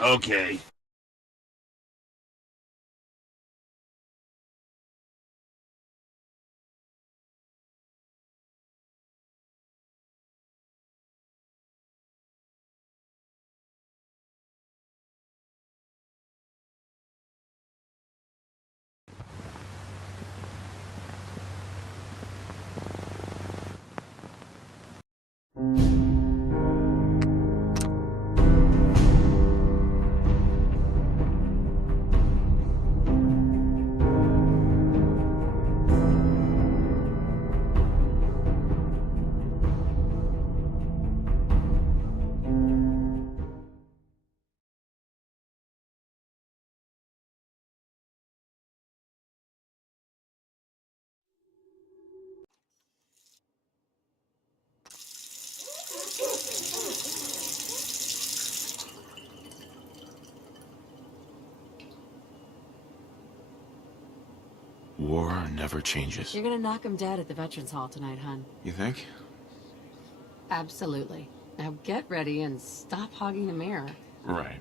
Okay. War never changes. You're gonna knock him dead at the Veterans Hall tonight, hon. You think? Absolutely. Now get ready and stop hogging the mirror. Right.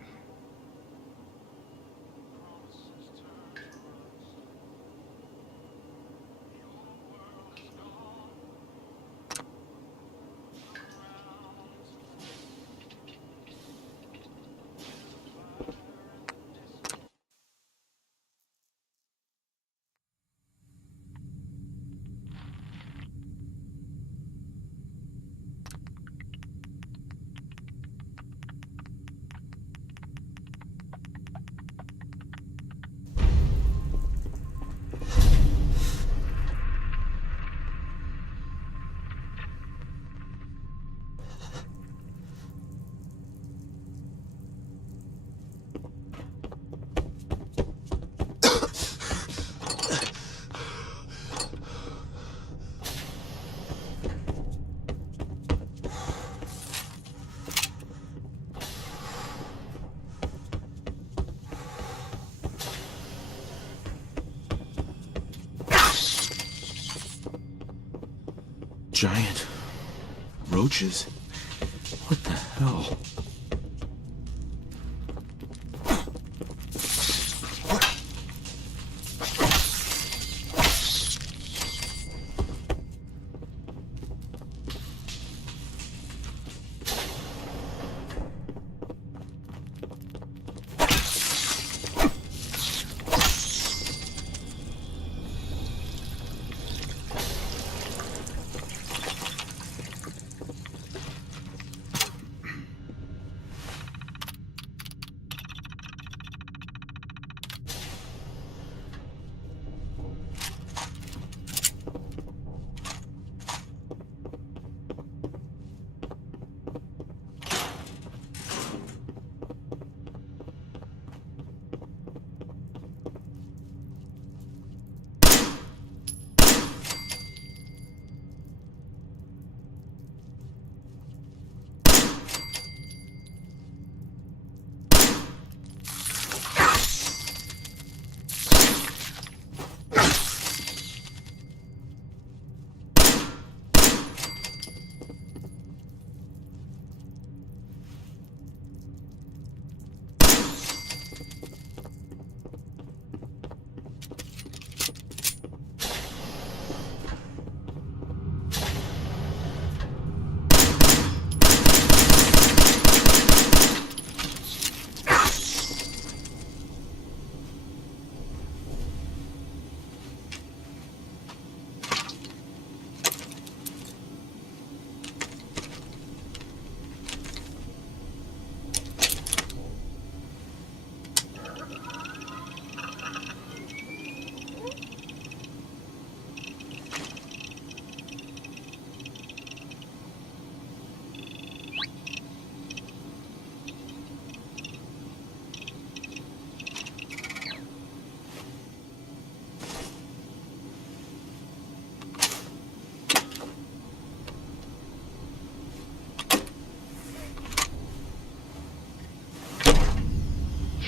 Giant roaches? What the hell?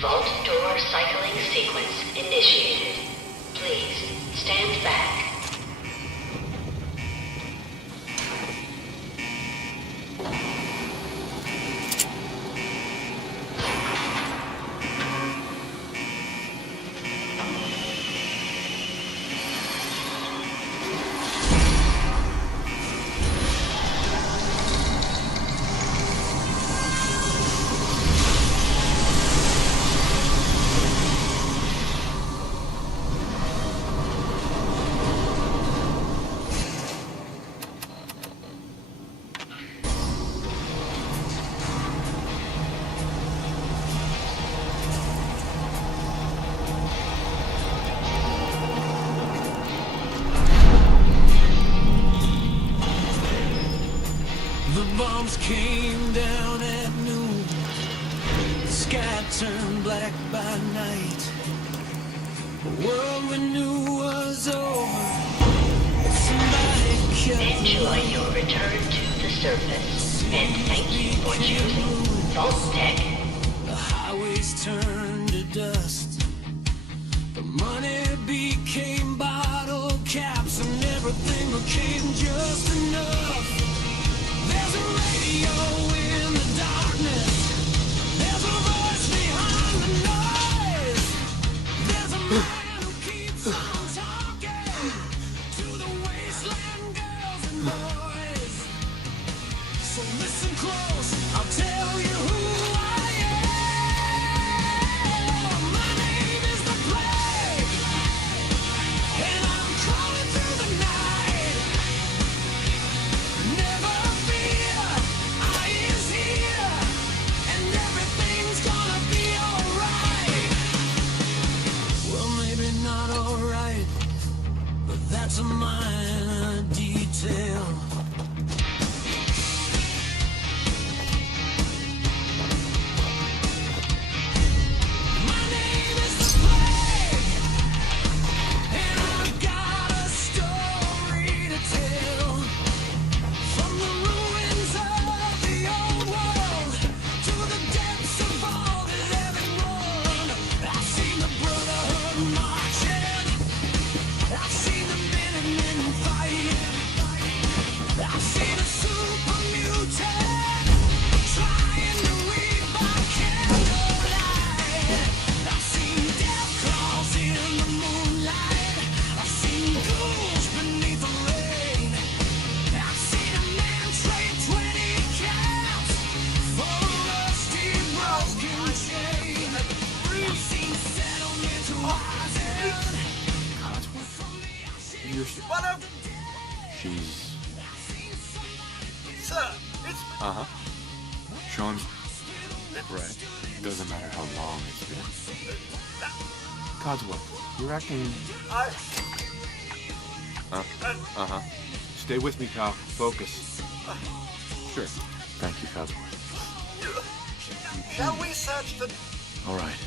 Vault door cycling sequence initiated. Please stand back. bombs came down at noon. The sky turned black by night. The world we knew was over. Somebody kept Enjoy your return to the surface, and thank you for choosing Vault Tech. the highways turned to dust. The money became bottle caps, and everything became just enough. There's a radio in the darkness. There's a voice behind the noise. There's a man who keeps on talking to the wasteland girls and boys. So listen close, I'll tell you who I am. My name is the Plague, and I'm crawling through the night. Never fear, I is here, and everything's gonna be alright. Well, maybe not alright, but that's a minor detail. My name is the Plague, and I've got a story to tell. From the ruins of the old world to the depths of all the living world, I've seen the Brotherhood marching. I've seen the Minutemen fight. I've seen a super mutant trying to read by candlelight. I've seen death claws in the moonlight. I've seen ghouls beneath the rain. I've seen a man trade 20 cats for a rusty broken chain. I've seen settlements rising. What up, She's... sir? It's Uh-huh. Sean... Right. Doesn't matter how long it's been. Codswell, you're acting... I. Uh-huh. Stay with me, pal. Focus. Sure. Thank you, Codswell. Shall we search the All right.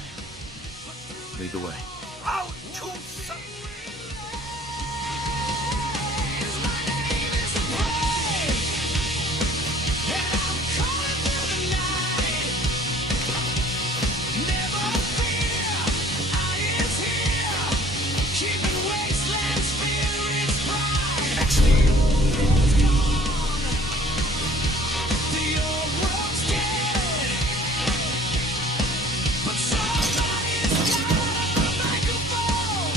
Lead the way. how to? But somebody's got a microphone.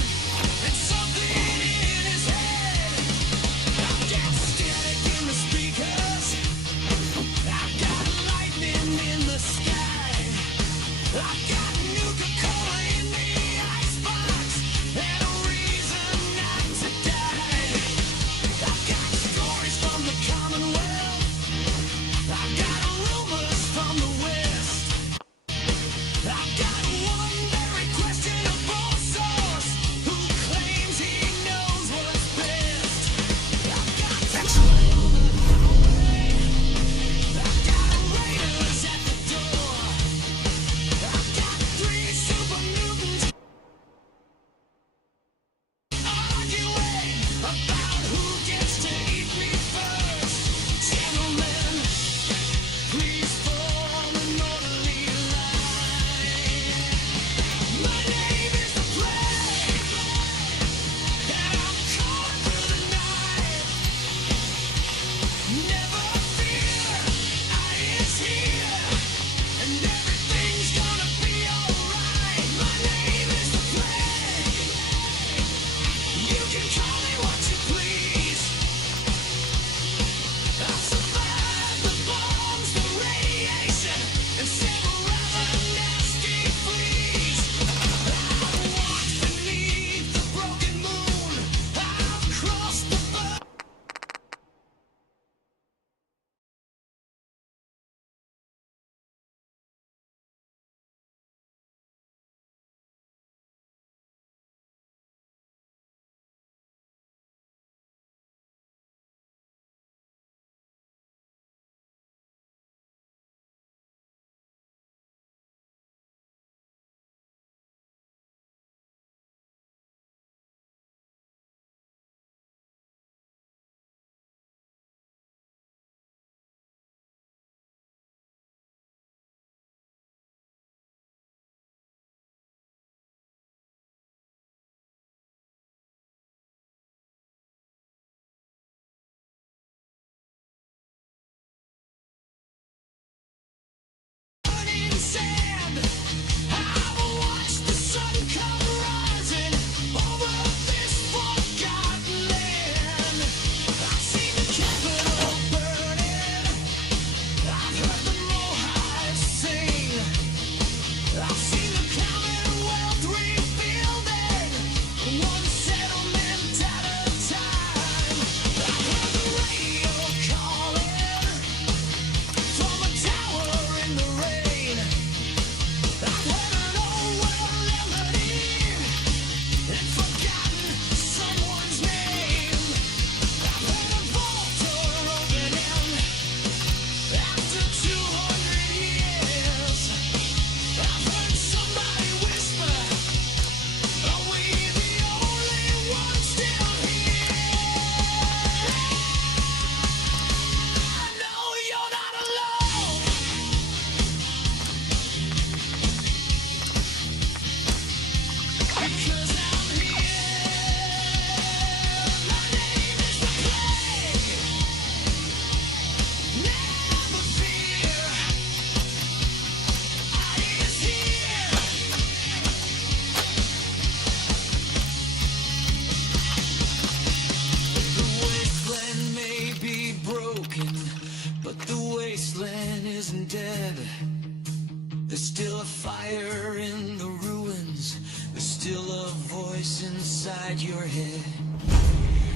inside your head.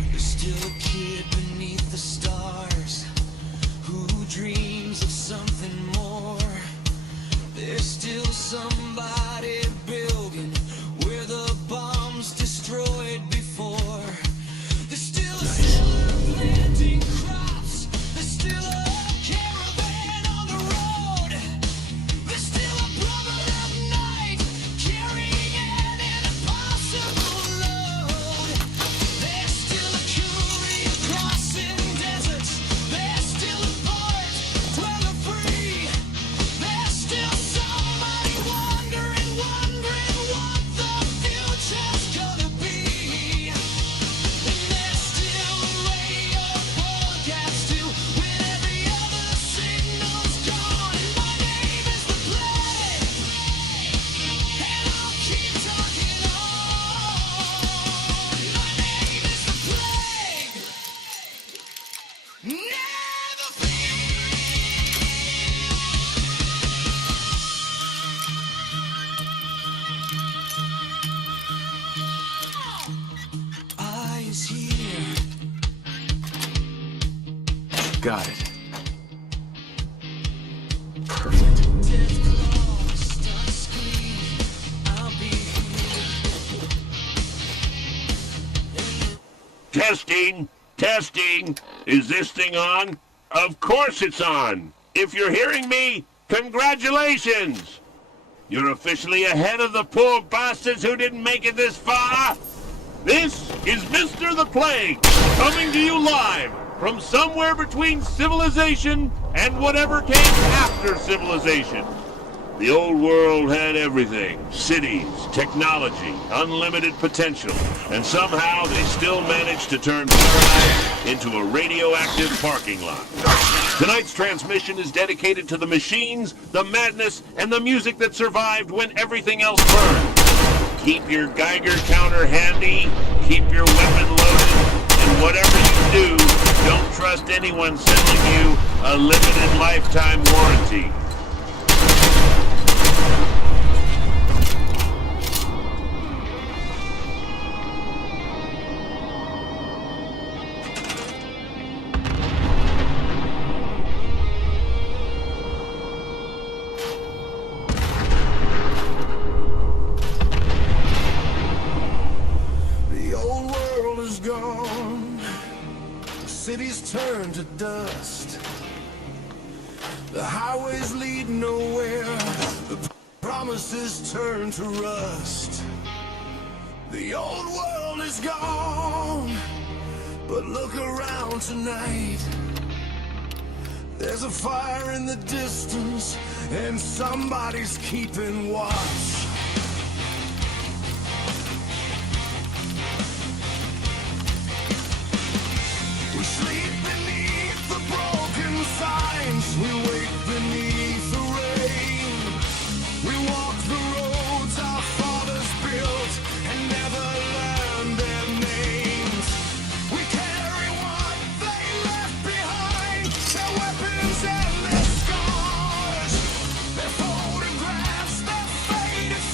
There's still a kid beneath the stars who dreams of something more. There's still somebody building where the bombs destroyed before. There's still a settler planting crops. There's still a caravan on the road. There's still a brother of night carrying an impossible load. There's still a courier crossing deserts. There's still a poet dweller free. There's still somebody wondering what the future's gonna be. And there's still a radio broadcast too when every other signal's gone. And my name is the Plague, and I'll keep talking on. My name is the Plague. Never fear. I is here. Got it. Perfect. Death claws start screaming. I'll be here. Testing, testing. Is this thing on? Of course it's on. If you're hearing me, congratulations. You're officially ahead of the poor bastards who didn't make it this far. This is Mr. the Plague, coming to you live from somewhere between civilization and whatever came after civilization. The old world had everything: cities, technology, unlimited potential, and somehow they still managed to turn paradise into a radioactive parking lot. Tonight's transmission is dedicated to the machines, the madness, and the music that survived when everything else burned. Keep your Geiger counter handy, keep your weapon loaded, and whatever you do, don't trust anyone selling you a limited lifetime warranty. The old world is gone. The cities turn to dust. The highways lead nowhere. The promises turn to rust. The old world is gone. But look around tonight. There's a fire in the distance, and somebody's keeping watch. We sleep beneath the broken signs. We wake beneath the rain. We walk the roads our fathers built and never learned their names. We carry what they left behind, their weapons and their scars, their photographs, their faded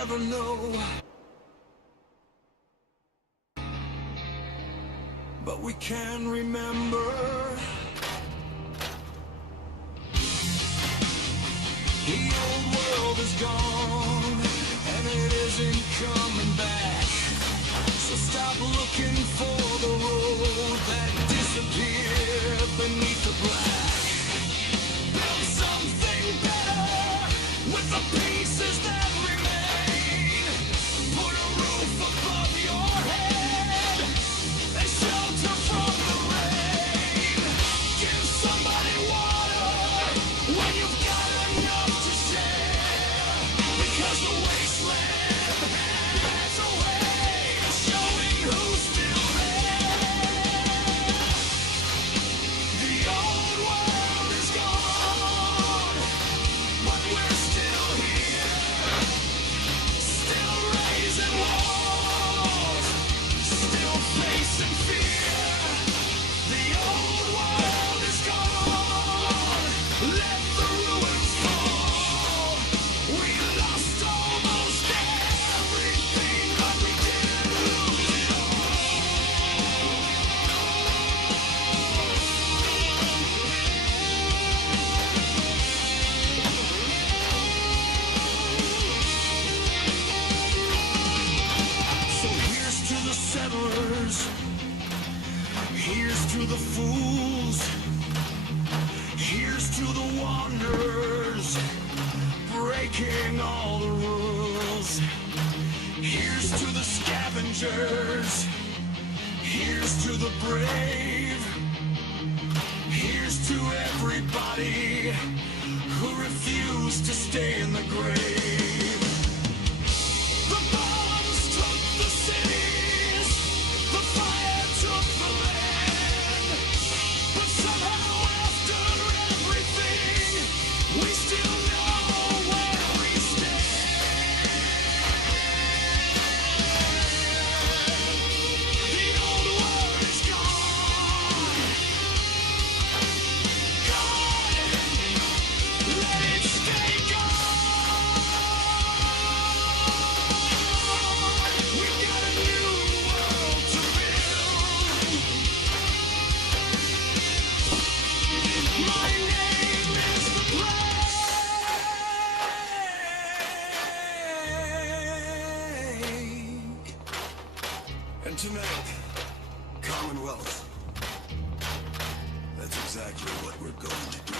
never know. But we can remember. The old world is gone, and it isn't coming back. So stop looking for the road that disappeared beneath the black. Build something better with the pieces that remain. Put a roof above your head and shelter from the rain. Give somebody water when you've got enough to share. Because the wasteland has a way of showing who's still there. The old world is gone, but we're still here. Still raising walls, still facing fear. The old world is gone, let the ruins fall. We lost almost everything, but we didn't lose it all. So here's to the settlers, here's to the fools, here's to the wanderers, breaking all the rules. Here's to the scavengers, here's to the brave, here's to everybody who refused to stay in the grave. The bombs took the cities, the fire took the land. But somehow after everything, we still know where we stand. The old world is gone. Gone. Let it stay gone. We've got a new world to build. My name is the Plague. And tonight, Commonwealth. That's exactly what we're going to do.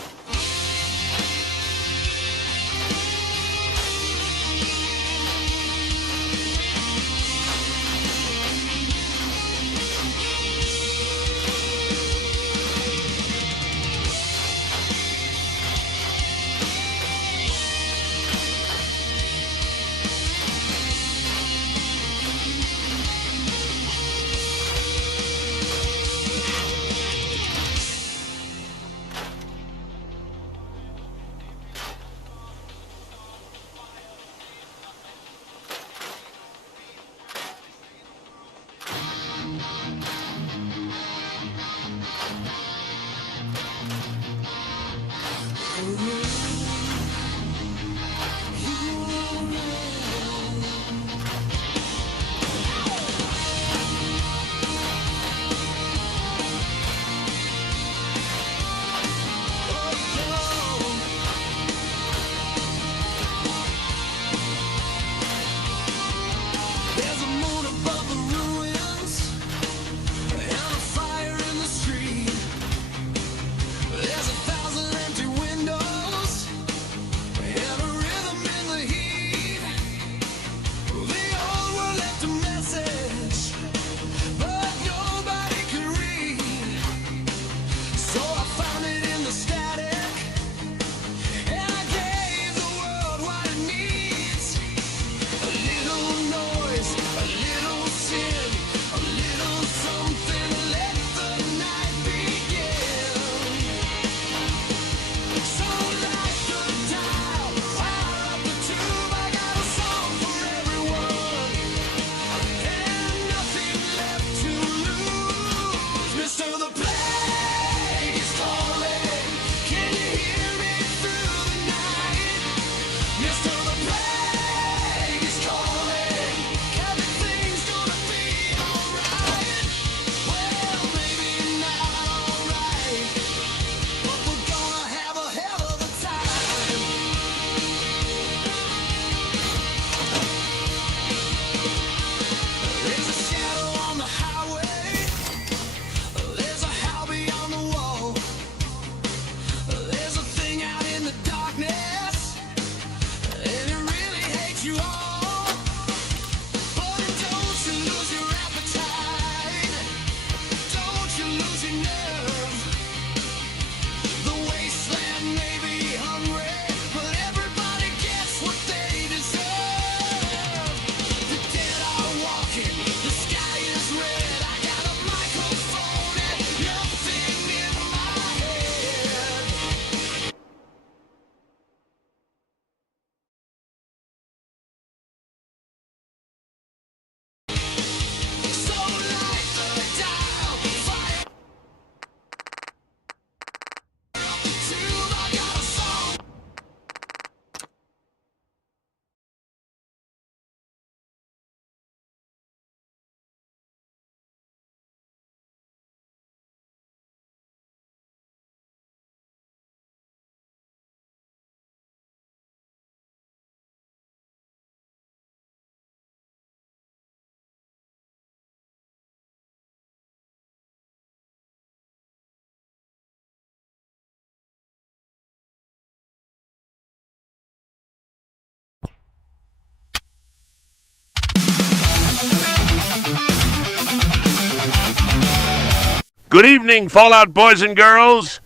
Good evening, Fallout boys and girls.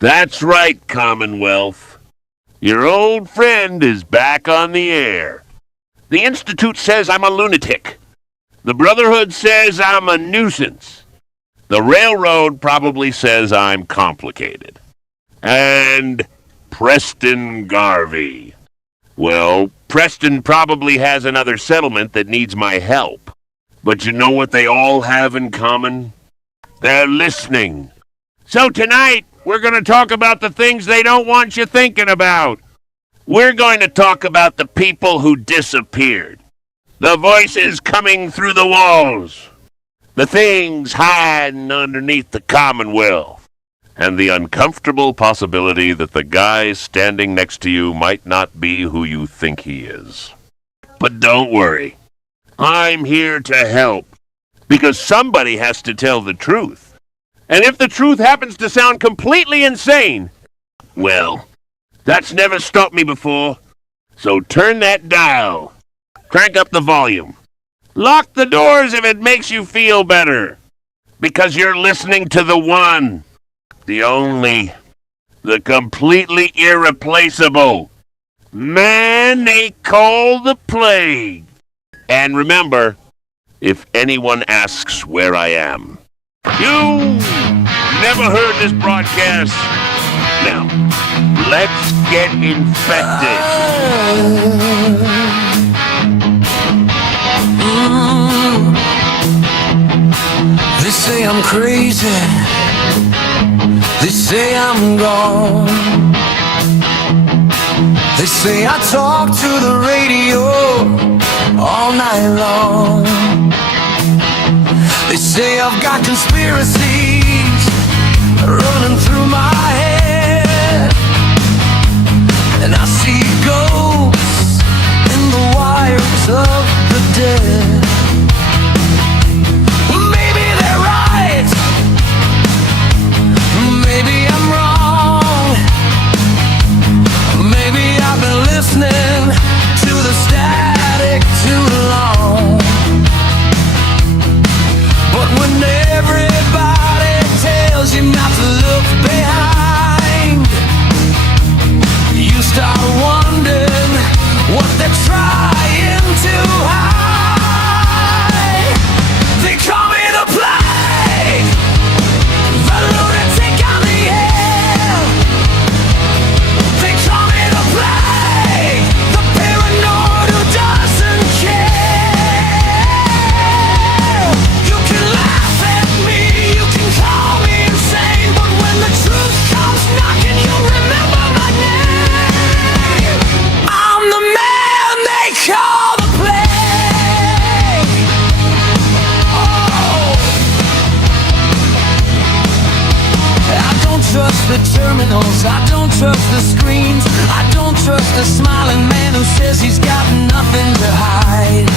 That's right, Commonwealth. Your old friend is back on the air. The Institute says I'm a lunatic. The Brotherhood says I'm a nuisance. The Railroad probably says I'm complicated. And Preston Garvey. Well, Preston probably has another settlement that needs my help. But you know what they all have in common? They're listening. So tonight, we're going to talk about the things they don't want you thinking about. We're going to talk about the people who disappeared. The voices coming through the walls. The things hiding underneath the Commonwealth. And the uncomfortable possibility that the guy standing next to you might not be who you think he is. But don't worry. I'm here to help. Because somebody has to tell the truth. And if the truth happens to sound completely insane, well, that's never stopped me before. So turn that dial. Crank up the volume. Lock the doors if it makes you feel better. Because you're listening to the one, the only, the completely irreplaceable man they call the Plague. And remember, if anyone asks where I am, you never heard this broadcast. Now, let's get infected. They say I'm crazy. They say I'm gone. They say I talk to the radio all night long. They say I've got conspiracies running through my head, and I see ghosts in the wires of the dead. Maybe they're right, maybe I'm wrong. Maybe I've been listening to the static too long. But when everybody tells you not to look behind, you start wondering what they're trying to hide. They call me the Plague, the lunatic on the air. They call me the Plague, the paranoid who doesn't care. You can laugh at me, you can call me insane, but when the truth comes knocking, you'll remember my name. I'm the man they call the Plague. Oh, I don't trust the terminals, I don't trust the screens, I don't trust the smiling man who says he's got nothing to hide.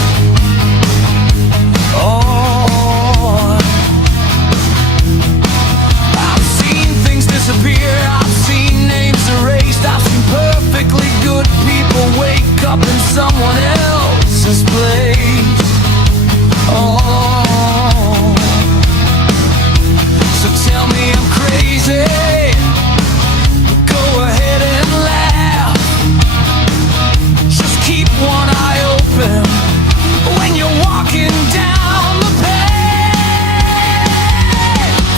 Oh, I've seen things disappear, I've seen names erased, I've seen perfectly good people wake up in someone else's place. Oh, so tell me I'm crazy, go ahead and laugh. Just keep one eye open when you're walking down the path.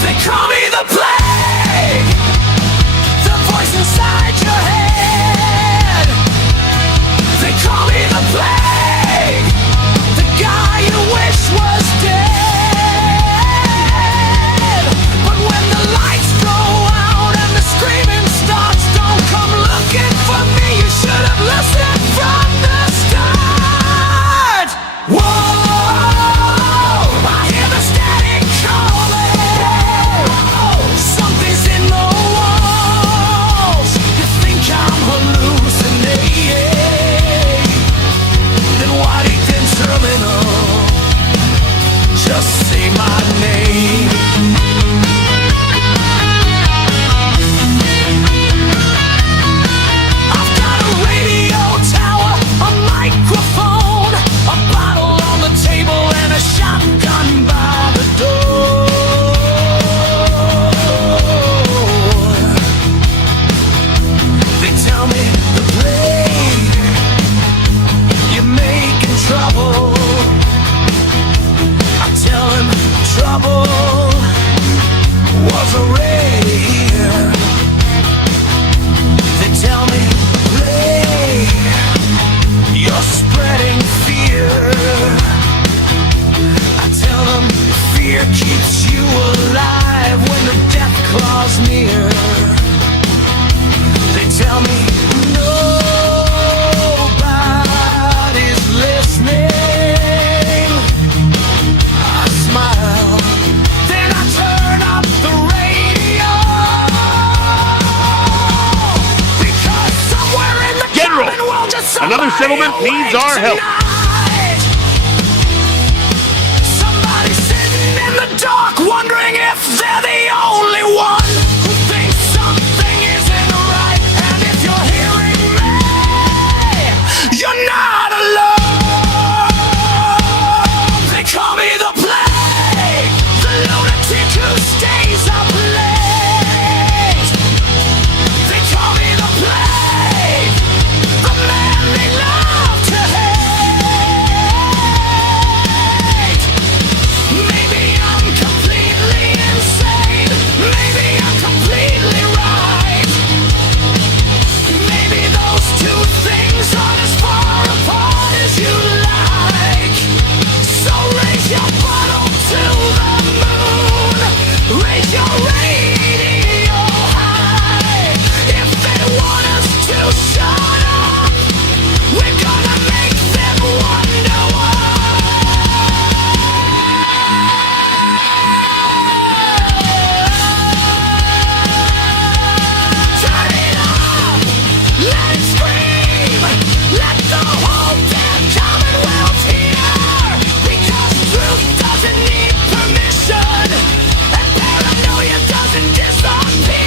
They call me the Plague, the voice inside your head. They call me the Plague. settlement needs our help. Somebody sitting in the dark, wondering if they're the only one who thinks something isn't right. And if you're hearing me, you're not alone. They call me the plague, the lunatic who stays up late. They call me the plague, the man they love to hate. Maybe I'm completely insane. Maybe I'm completely right. Maybe those two things aren't as far apart as you like. So raise your bottle to the moon. Raise your radio high. If they want us to shut up, we're gonna make them wonder why. Turn it up, let it scream, let the whole damn Commonwealth hear. Because truth doesn't need permission, and paranoia doesn't disappear.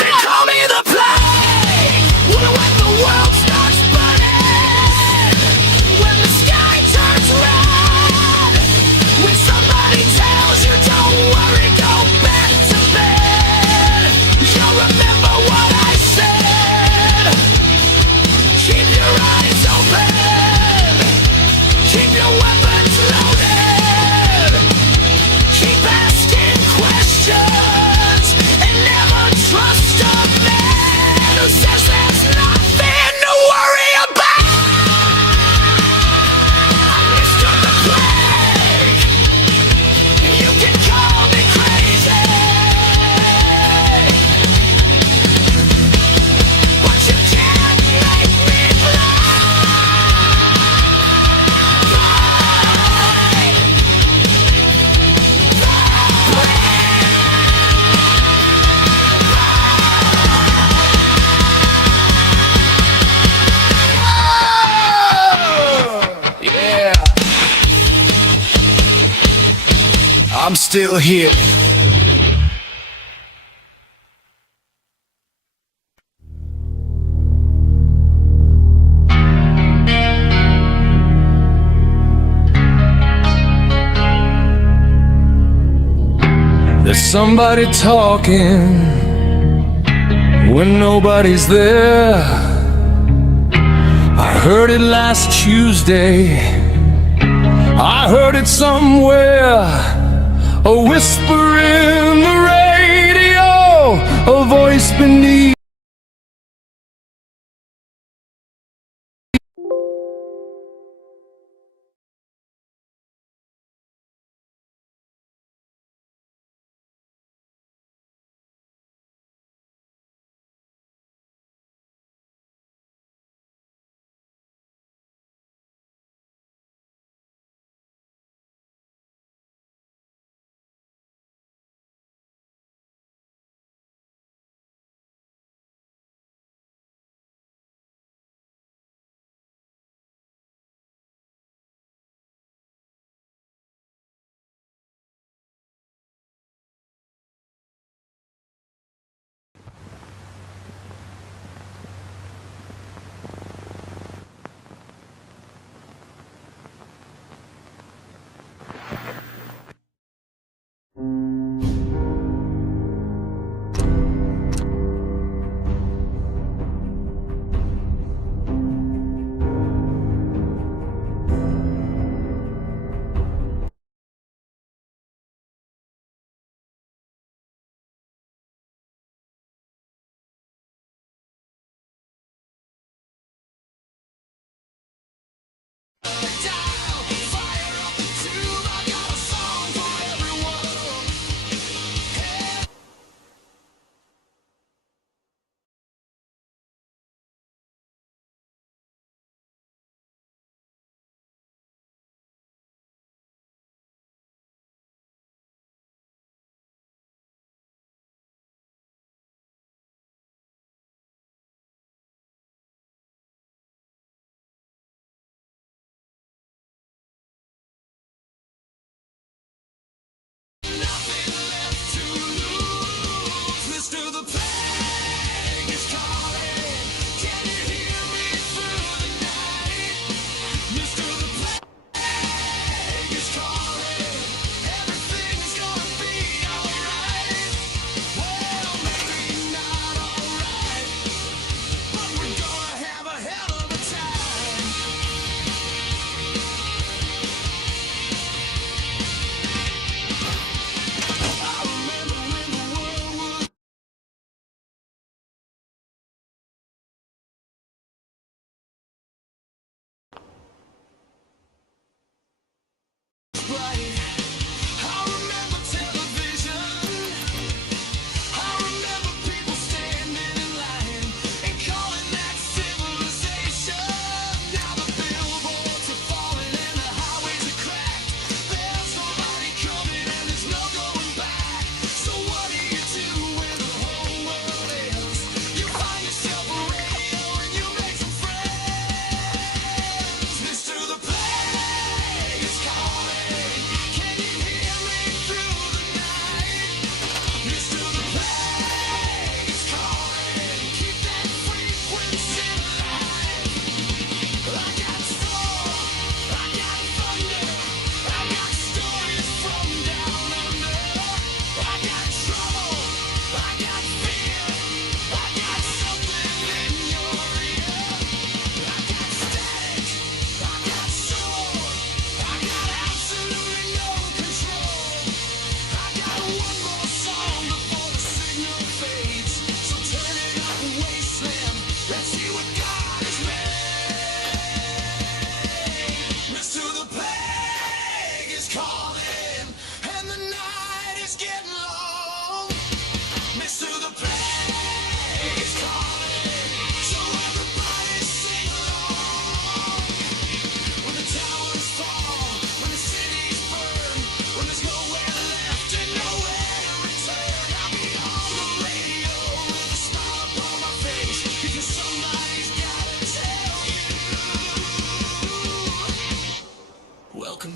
They call me the plague when the world starts burning, when the sky turns red, when somebody tells you don't worry, go back to bed. You'll remember what I said. Keep your eyes open, keep your weapons loaded, keep asking questions, and never trust a man who says there's nothing to worry about. Mr. the Plague, you can call me crazy, but you can't make me yeah, I'm still here. There's somebody talking when nobody's there. I heard it last Tuesday. I heard it somewhere. A whisper in the radio, a voice beneath.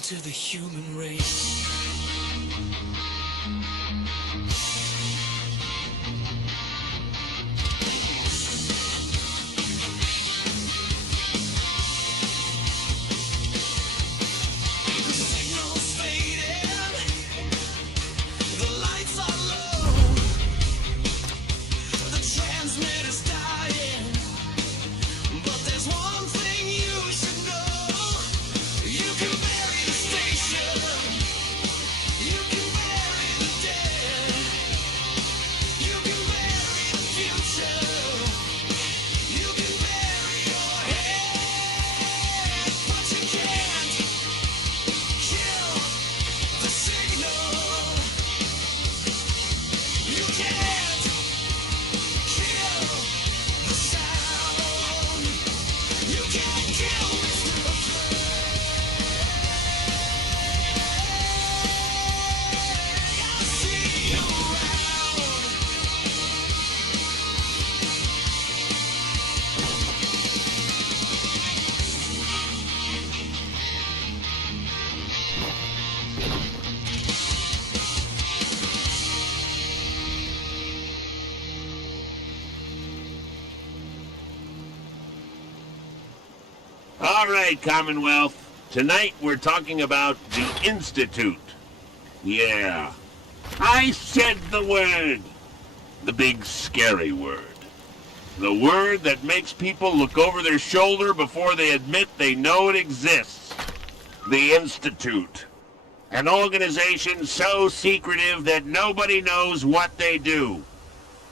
to the human race. The signal's fading, the lights are low, the transmitter's dying, but there's one thing you should know. You can bury the station, you can bury the dead, you can bury the future, you can bury your head, but you can't kill the signal. You can't kill the sound. You can't kill Mr. I see you around. All right, Commonwealth. Tonight we're talking about the Institute. Yeah. I said the word. The big scary word. The word that makes people look over their shoulder before they admit they know it exists. The Institute. An organization so secretive that nobody knows what they do.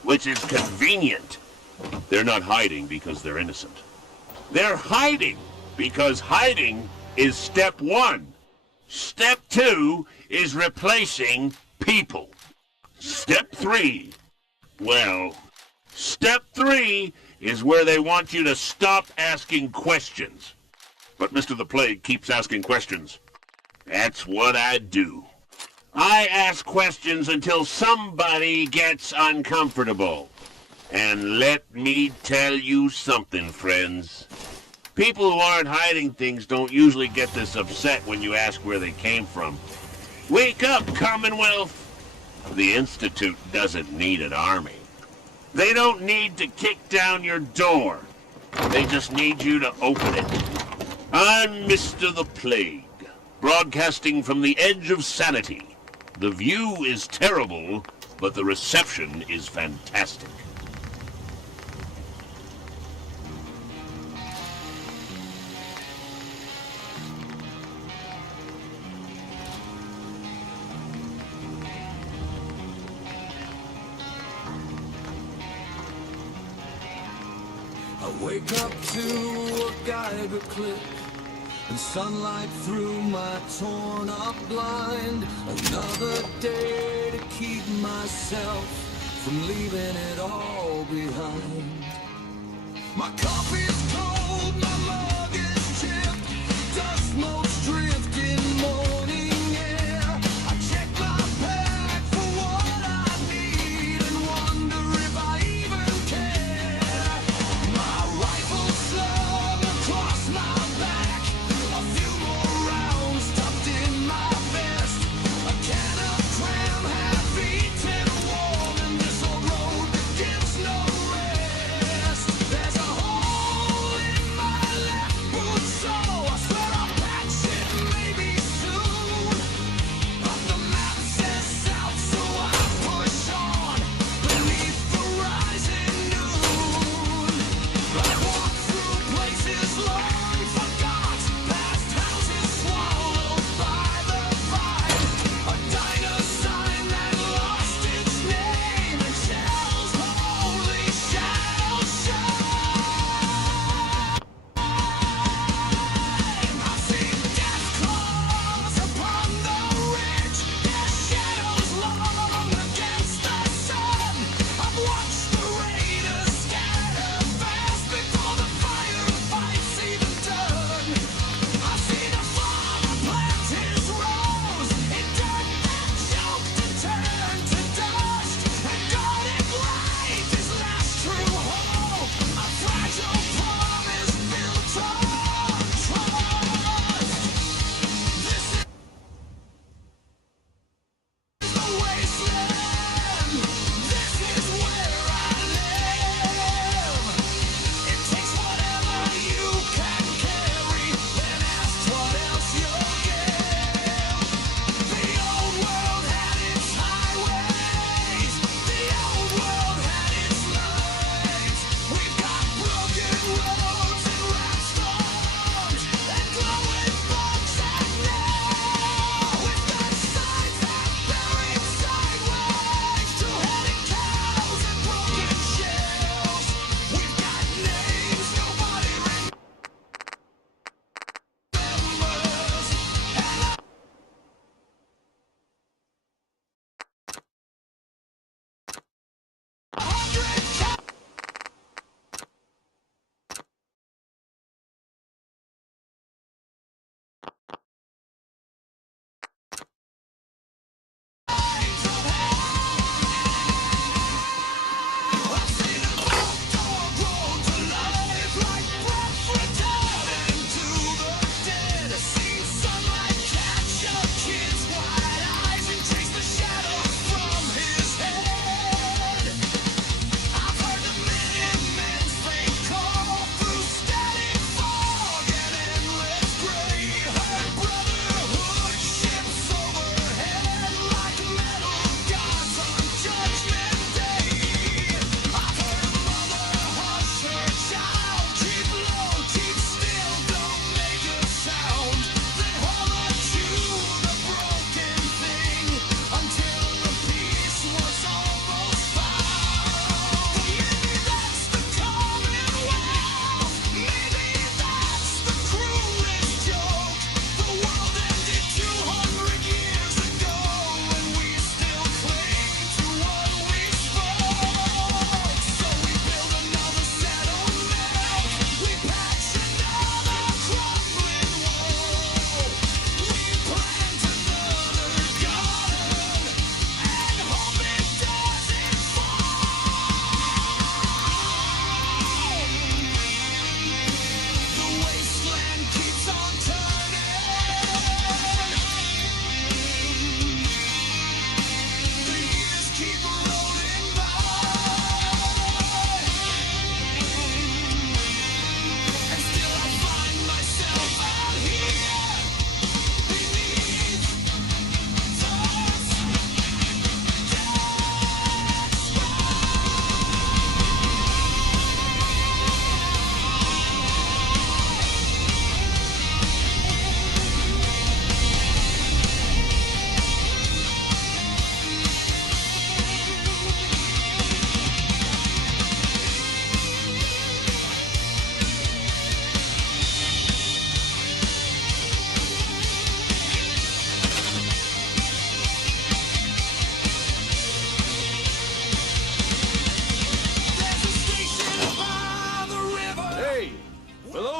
Which is convenient. They're not hiding because they're innocent. They're hiding because hiding is step one. Step two is replacing people. Step three, well, step three is where they want you to stop asking questions. But Mr. The Plague keeps asking questions. That's what I do. I ask questions until somebody gets uncomfortable. And let me tell you something, friends. People who aren't hiding things don't usually get this upset when you ask where they came from. Wake up, Commonwealth! The Institute doesn't need an army. They don't need to kick down your door. They just need you to open it. I'm Mr. the Plague, broadcasting from the edge of sanity. The view is terrible, but the reception is fantastic. I wake up to a Geiger click and sunlight through my torn up blind. Another day to keep myself from leaving it all behind. My coffee's cold, my mug is chipped, dust motes drift in morning air. I check my bag for what I need and wonder if I even care. My rifle slung across my back, a few more rounds stuffed in my vest, a can of cram half eaten warm, and this old road that gives no rest. There's a hole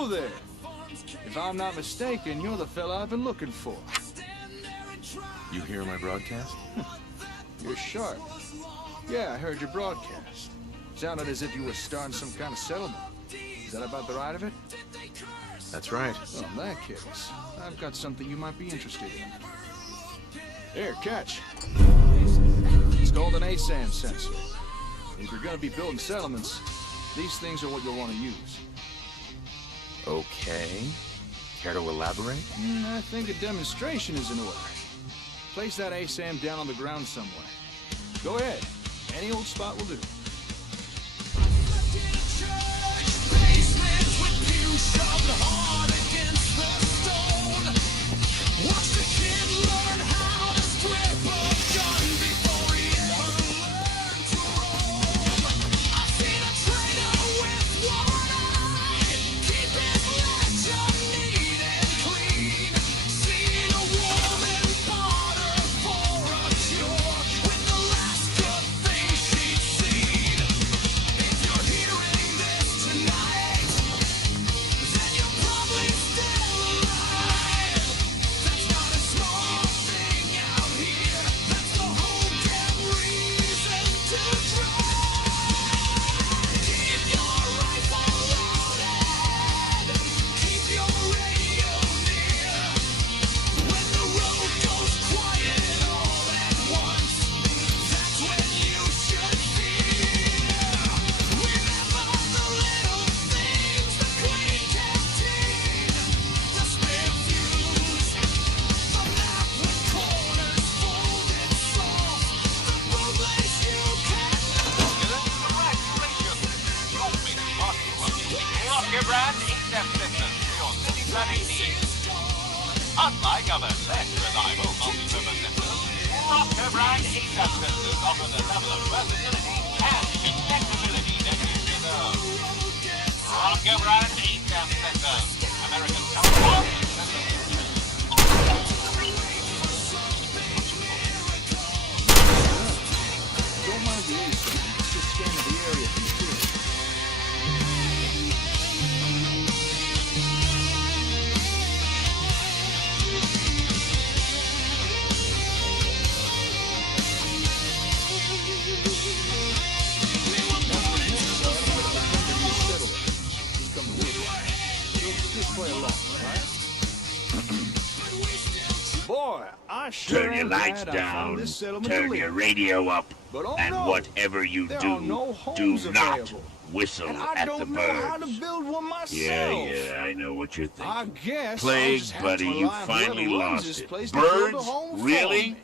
Hello there. If I'm not mistaken, you're the fella I've been looking for. You hear my broadcast? You're sharp. Yeah, I heard your broadcast. Sounded as if you were starting some kind of settlement. Is that about the right of it? That's right. Well, in that case, I've got something you might be interested in. Here, catch. It's called an ASAM sensor. If you're gonna be building settlements, these things are what you'll want to use. Okay. Care to elaborate? I think a demonstration is in order. Place that ASAM down on the ground somewhere. Go ahead. Any old spot will do. Unlike other less reliable multi-purpose systems, Roscoe brand ASAP sensors offer the level of versatility and detectability that you deserve. Roscoe brand ASAP sensors, American Commonwealth Don't mind the ASAM. It's just scanning the area from here. Boy, I sure Turn your am lights glad I found down, this settlement turn to live your in. radio up, But oh and no, whatever you there do, are no do homes not available. whistle And I at don't the know how to birds. build one myself. Yeah, I know what you're thinking. I guess Plague, I'll just have buddy, to you rely on finally whoever runs lost this it. place to build a Birds? home for Really? me.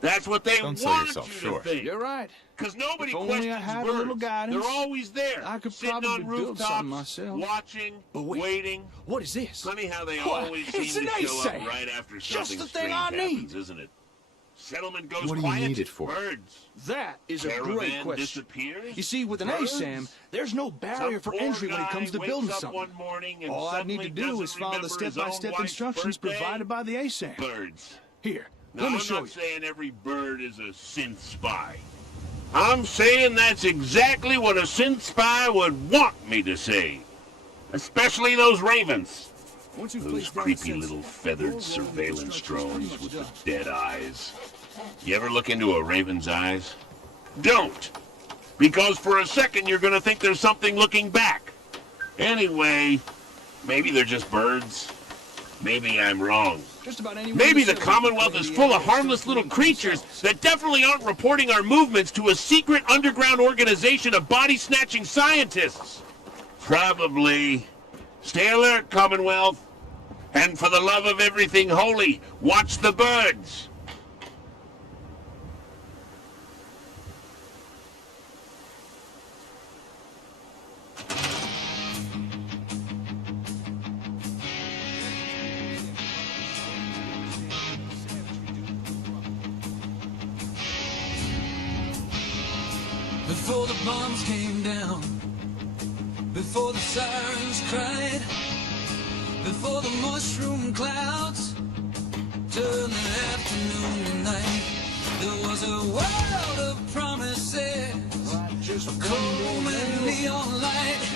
That's what they Don't sell want yourself you short. to think. You're right. Because nobody If only I questions had a birds. little guidance, They're always there. I could sitting probably on build rooftops, something myself. watching, But wait, waiting. What is this? Funny how they What? always It's seem an to show up ASAM. right after Just something the thing strange I need. happens, isn't it? Settlement goes What do you quiet. need it for? Birds. That is a Caravan great question. disappears. You see, with an Birds? ASAM, there's no barrier Some for poor entry when it guy comes to wakes building up something. one morning and All I need to suddenly do is doesn't follow the remember his own step-by-step wife's instructions birthday. provided by the ASAM. Birds. Here, Now, let me I'm show not you. saying every bird is a synth spy. I'm saying that's exactly what a synth spy would want me to say. Especially those ravens. Once you've Those placed down the creepy sensor, little your feathered role surveillance in the structure is drones pretty with much the done. dead eyes. You ever look into a raven's eyes? Don't! Because for a second you're gonna think there's something looking back. Anyway, maybe they're just birds. Maybe I'm wrong. Just about anyone Maybe in the settlement Commonwealth can is claim full the of area harmless to little claim for creatures themselves. that definitely aren't reporting our movements to a secret underground organization of body-snatching scientists. Probably. Stay alert, Commonwealth. And for the love of everything holy, watch the birds. Before the bombs came down, before the sirens cried, before the mushroom clouds turned the afternoon to night, there was a world of promises, Just a one cold more and nail. neon light.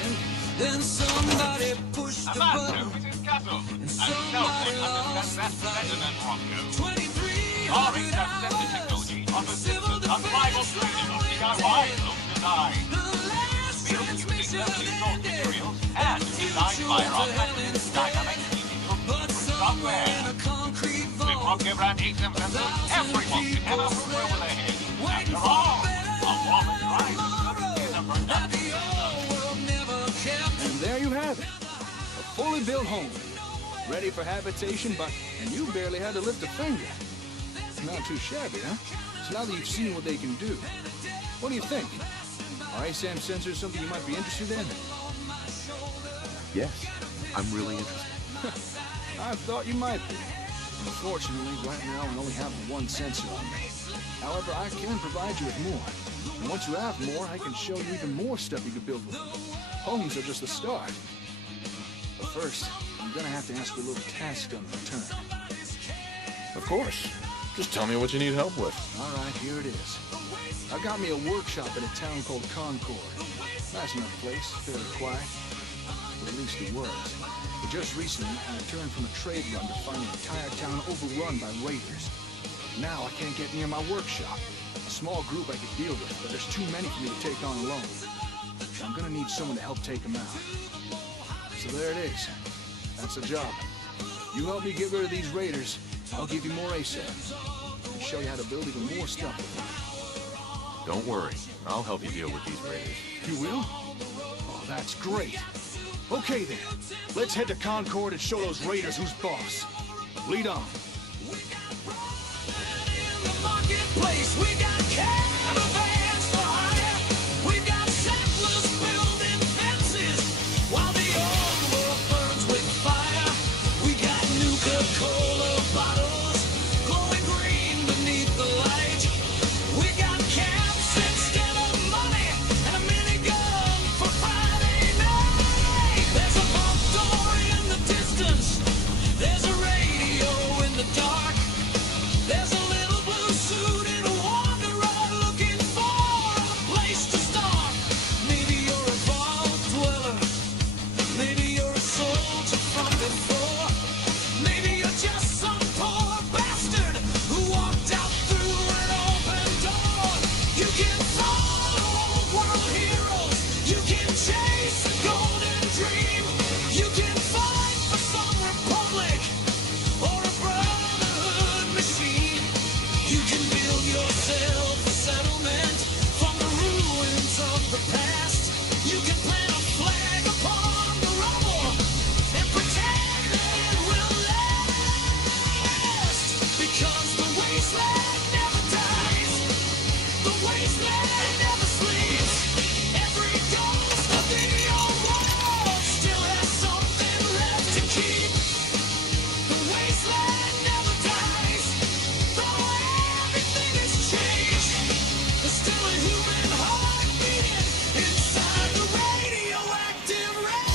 Then somebody pushed the Amato, button. Mrs. Castle. And Somebody Nelson lost understands the that better than Rocco. 2300 Our interceptor technology offers systems unrivaled freedom of DIY low design. The last Built using transmission locally sourced landed. materials and designed by our patented dynamic But somewhere in software. a concrete With vault, Rocco brand ASIM sensors, everyone can have a roof over their head. waiting After for all, a better a woman's right tomorrow is a that production the old world never kept. And there you have it. A fully built home. Ready for habitation, and you barely had to lift a finger. Not too shabby, huh? So now that you've seen what they can do, what do you think? Are ASAM sensors something you might be interested in? Yes, I'm really interested. I thought you might be. Unfortunately, right now I only have one sensor on me. However, I can provide you with more. And once you have more, I can show you even more stuff you can build with them. Homes are just the start. But first, I'm gonna have to ask for a little task done in return. Of course. Just tell me what you need help with. Alright, here it is. I got me a workshop in a town called Concord. Nice enough place, fairly quiet. Or at least it was. But just recently, I returned from a trade run to find the entire town overrun by raiders. Now I can't get near my workshop. A small group I could deal with, but there's too many for me to take on alone. So I'm gonna need someone to help take them out. So there it is. That's the job. You help me get rid of these raiders, I'll give you more ASAPs. And show you how to build even more stuff with them. Don't worry. I'll help you deal with these raiders. You will? Oh, that's great. Okay then, let's head to Concord and show those raiders who's boss. Lead on. In the marketplace, we got caravans for hire. We got settlers building fences while the old world burns with fire. We got Nuka-Cola bottles glowing green beneath the light. We got camps instead of money and a minigun for Friday night. There's a vault door in the distance. There's a radio in the dark. There's a little blue suit and a wanderer looking for a place to start. Maybe you're a vault dweller. Maybe you're a soldier from before. Maybe you're just some poor bastard who walked out through an open door. You can follow old world heroes. You can chase a golden dream. You can fight for some republic or a brotherhood machine. You can build yourself a settlement from the ruins of the past. You can plant a flag upon the rubble and pretend that it will last. Because the wasteland never dies. The wasteland never sleeps. Every ghost of the old world still has something left to keep. The wasteland never dies. Though everything has changed, there's still a human heart beating inside the radioactive rain.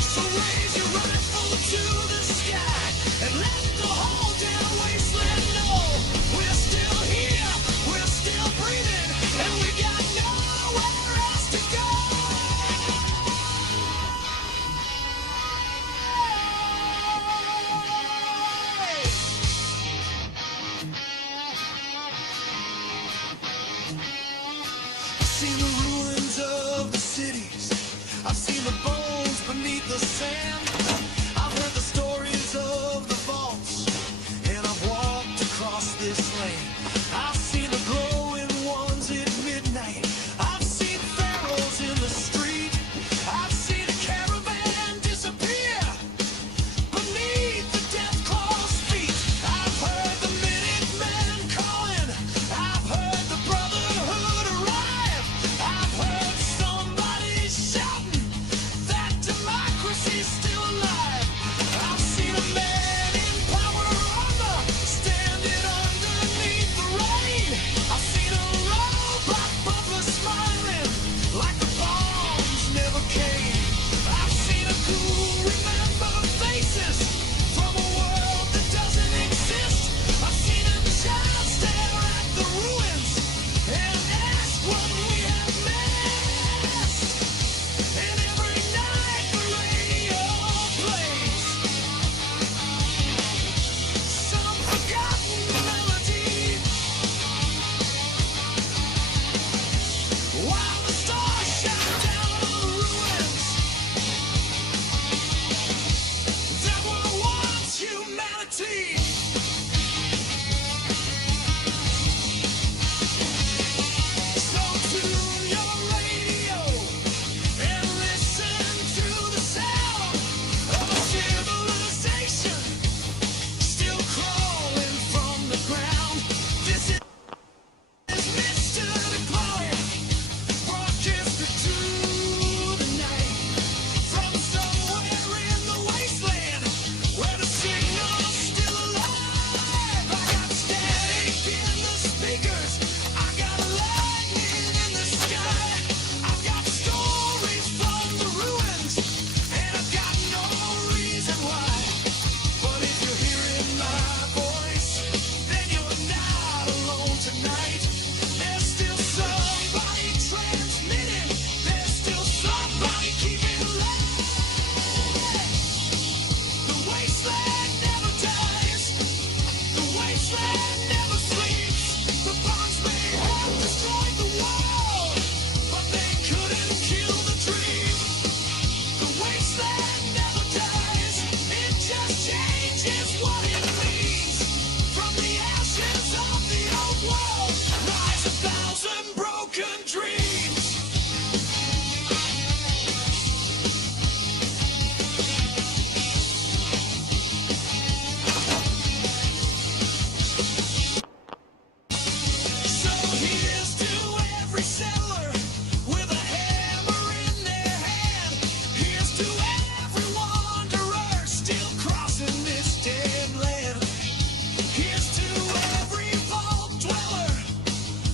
So raise your rifle to the sky and let the whole damn wasteland know we're still here, we're still breathing, and we got nowhere else to go. I've seen the ruins of the cities. I've seen the bones beneath the sand. I've heard the stories of the vaults, and I've walked across this lane. I've seen the glowing ones at midnight. I've seen pharaohs in the street. I've seen a caravan disappear beneath the death claw's feet. I've heard the Minutemen calling. I've heard the Brotherhood arrive. I've heard somebody shouting that democracy's still alive. I've seen a man in power armor standing underneath the rain. reality. So tune your radio and listen to the sound of a civilization still crawling from the ground. This is Mr. Declare, broadcasted to the night from somewhere in the wasteland where the signal's still alive. I got static in the speakers, I got lightning in the sky, I've got stories from the ruins, and I've got no reason why. But if you're hearing my voice, then you're not alone tonight. There's still somebody transmitting, there's still somebody keeping alive. The wasteland never dies, the wasteland never sleeps. The bombs may have destroyed the world, but they couldn't kill the dream. The wasteland never dies, it just changes what it means. From the ashes of the old world rise 1,000 broken dreams. So here's to every settler with a hammer in their hand. Here's to every wanderer still crossing this dead land. Here's to every vault dweller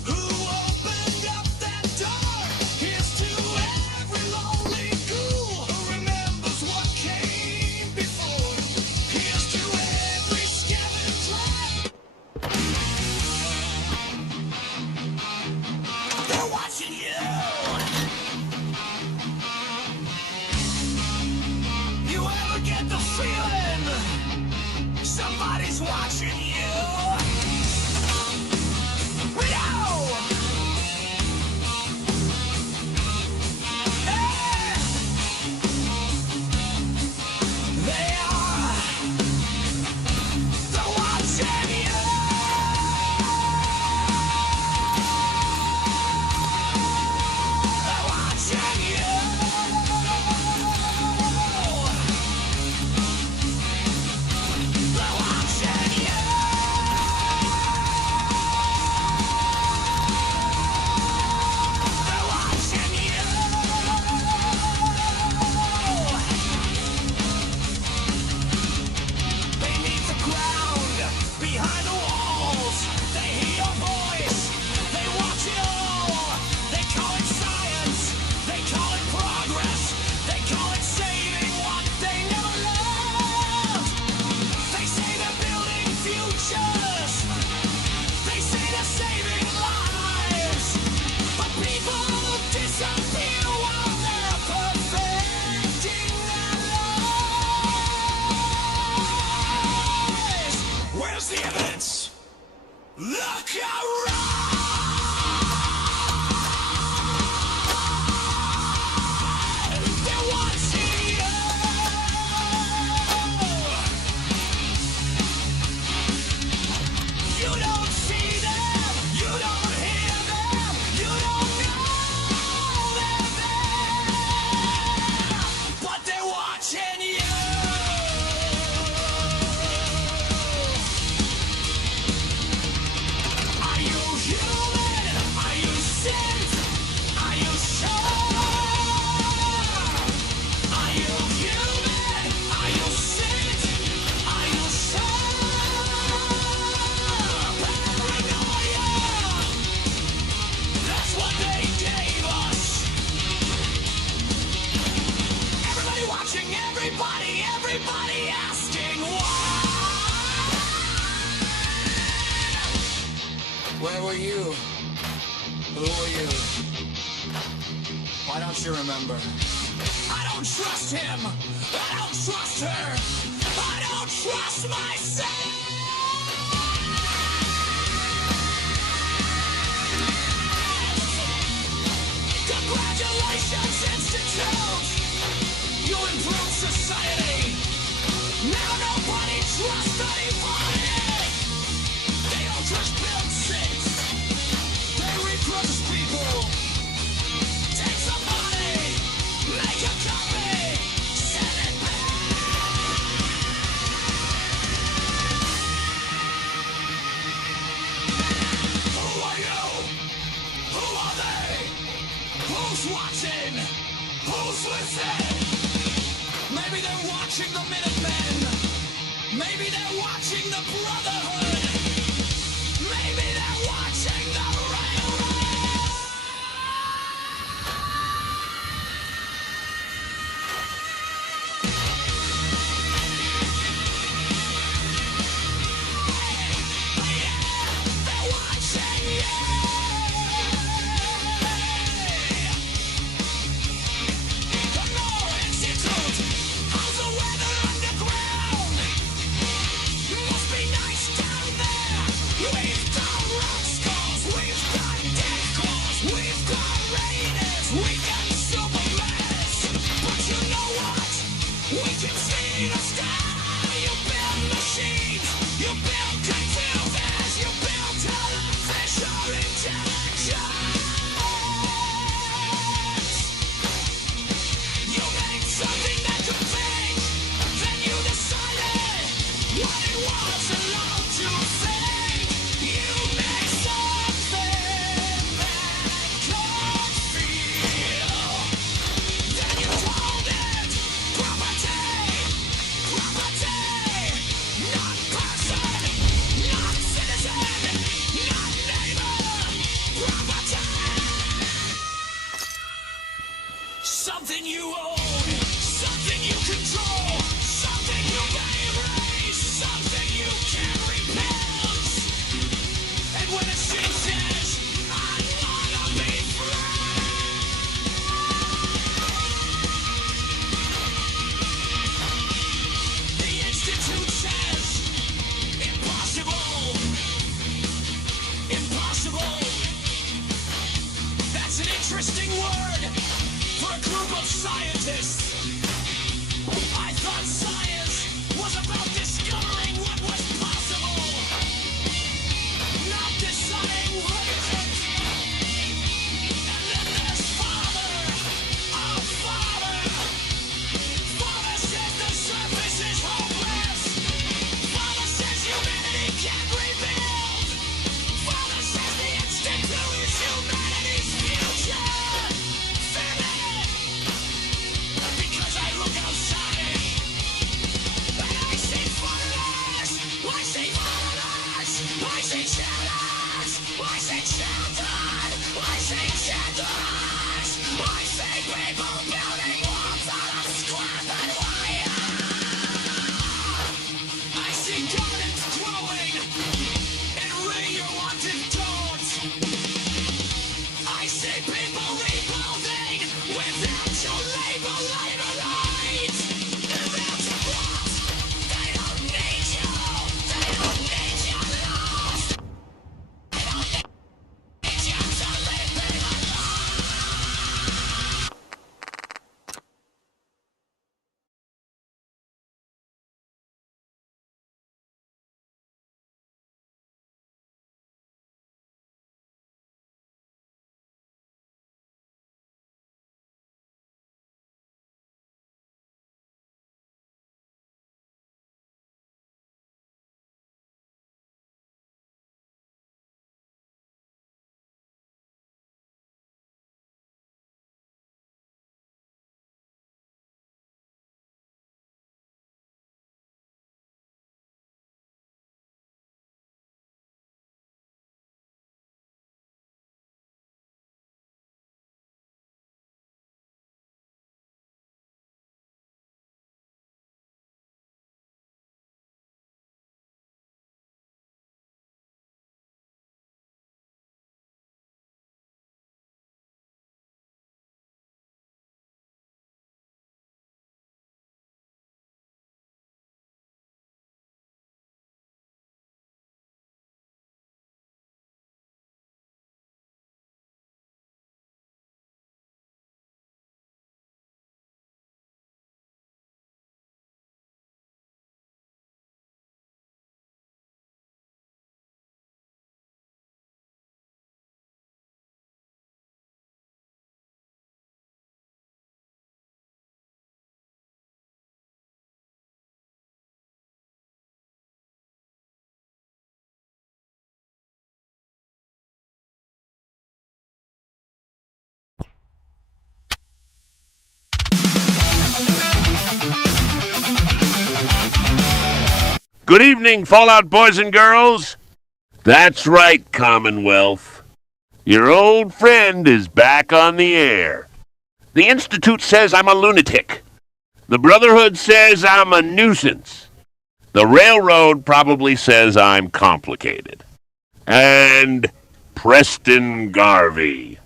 who opened up that door. Here's to every lonely ghoul who remembers what came before. Here's to every scavenger. They're watching you. You ever get the feeling somebody's watching you? We know. Hey. They are. They're watching you. They're watching you. They're watching you. They're watching you. Beneath the ground, behind the walls, they hear your voice, they watch it all. They call it science, they call it progress, they call it saving what they never loved. They say they're building futures, they say they're saving lives, but people disappear while they're perfecting their lives. Where's the evidence? Look around! They're watching you! You don't see them, you don't hear them, you don't know they're there, but they're watching you. Are you human? Are you sent? Are you sure? Are you human? Are you sent? Are you sure? Paranoia! That's what they gave us. Everybody watching, everybody asking why. Where were you? Who were you? Why don't you remember? I don't trust him. I don't trust her. I don't trust myself. Congratulations, Institute! You improved society! Now nobody trusts anyone! Who's watching? Who's listening? Maybe they're watching the Minutemen. Maybe they're watching the Brotherhood. Maybe they're watching the Railroad. They're watching you. Something you own, something you control, something you may erase, something you can replace. And when it ceases, I wanna be free. The Institute says, impossible, impossible. That's an interesting word for a group of scientists. I thought science was about discovering what was possible, not deciding what isn't. And then there's Father, oh Father. Father says the surface is hopeless. Father says humanity can't rebuild. Father says the Institute is humanity's future. Because I look outside and I see foreigners, I see foreigners, I see children, I see children, I see children, I see people building walls out of scrap and wire. I see gardens growing in radioactive domes. I see people rebuilding without your labor rights. Without your rights, they don't need you. They don't need your laws. They don't need Good evening, Fallout boys and girls. That's right, Commonwealth. Your old friend is back on the air. The Institute says I'm a lunatic. The Brotherhood says I'm a nuisance. The Railroad probably says I'm complicated. And Preston Garvey.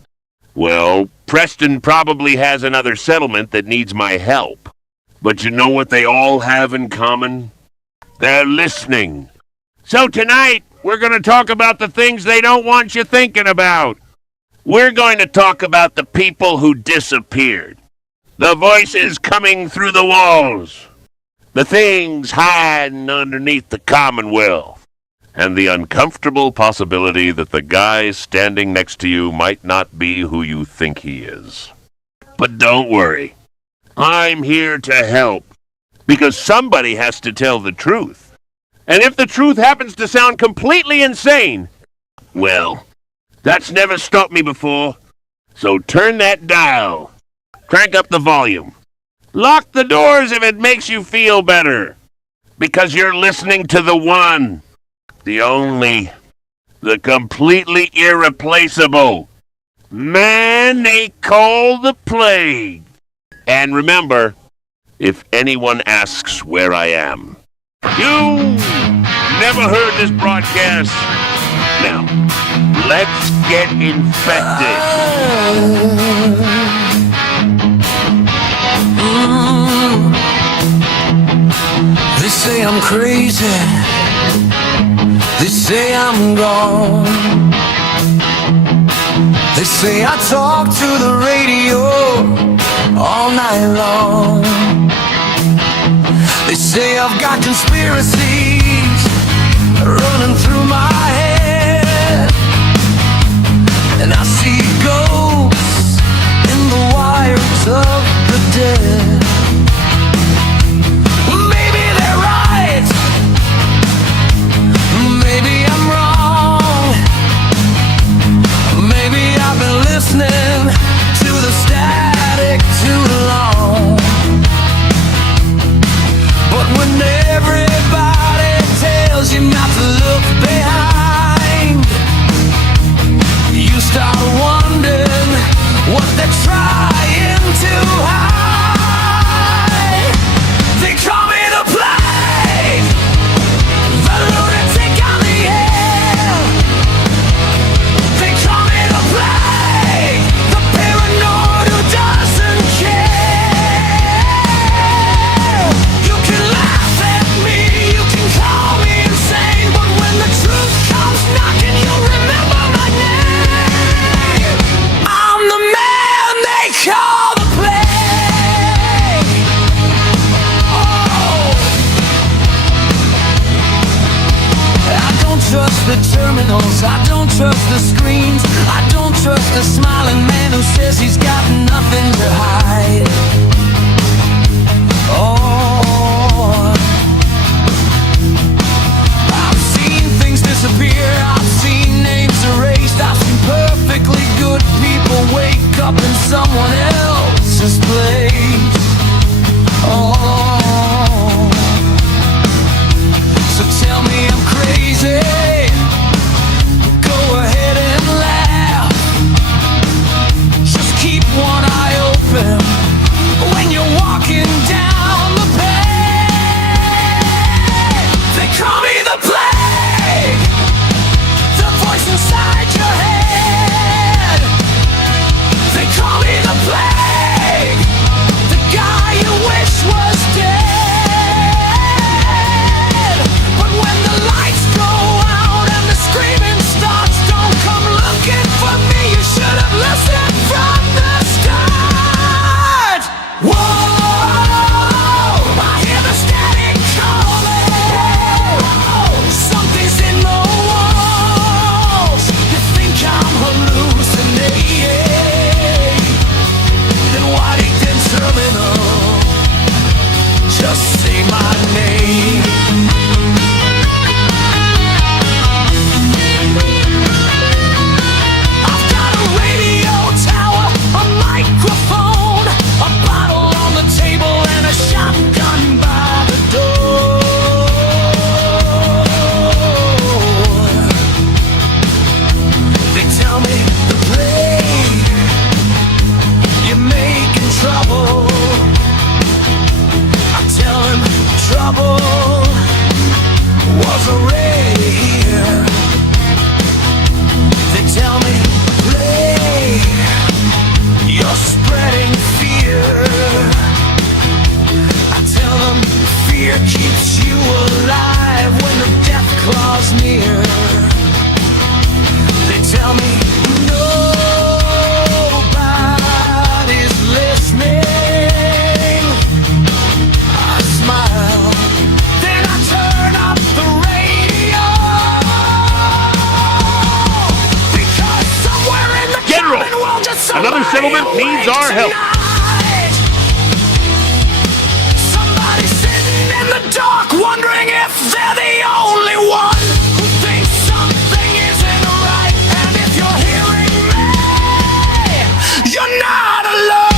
Well, Preston probably has another settlement that needs my help. But you know what they all have in common? They're listening. So tonight, we're going to talk about the things they don't want you thinking about. We're going to talk about the people who disappeared. The voices coming through the walls. The things hiding underneath the Commonwealth. And the uncomfortable possibility that the guy standing next to you might not be who you think he is. But don't worry. I'm here to help. Because somebody has to tell the truth. And if the truth happens to sound completely insane, well, that's never stopped me before. So turn that dial. Crank up the volume. Lock the doors if it makes you feel better. Because you're listening to the one, the only, the completely irreplaceable man they call the Plague. And remember, if anyone asks where I am, you never heard this broadcast. Now, let's get infected. They say I'm crazy. They say I'm gone. They say I talk to the radio all night long. They say I've got conspiracies running through my head, and I see ghosts in the wires of the dead. Maybe they're right, maybe I'm wrong. Maybe I've been listening to the static too long. But when everybody tells you not to look behind, you start wondering what they're trying to hide. They call me the Plague, the lunatic on the air. They call me the Plague, the paranoid who doesn't care. You can laugh at me, you can call me insane, but when the truth comes knocking, you'll remember my name. I'm the man they call the Plague. Oh, I don't trust the terminals, I don't trust the screens, I don't trust the smiling man who says he's got nothing to hide. Oh, I've seen things disappear, I've seen names erased, I've seen perfectly good people wake up in someone else's place. Oh, so tell me I'm crazy, go ahead and laugh. Just keep one eye open near. They tell me nobody's listening. I smile, then I turn up the radio. Because somewhere in the General, Commonwealth, just another settlement needs our help. Somebody sitting in the dark, wondering if they're the only one who thinks something isn't right. And if you're hearing me, you're not alone.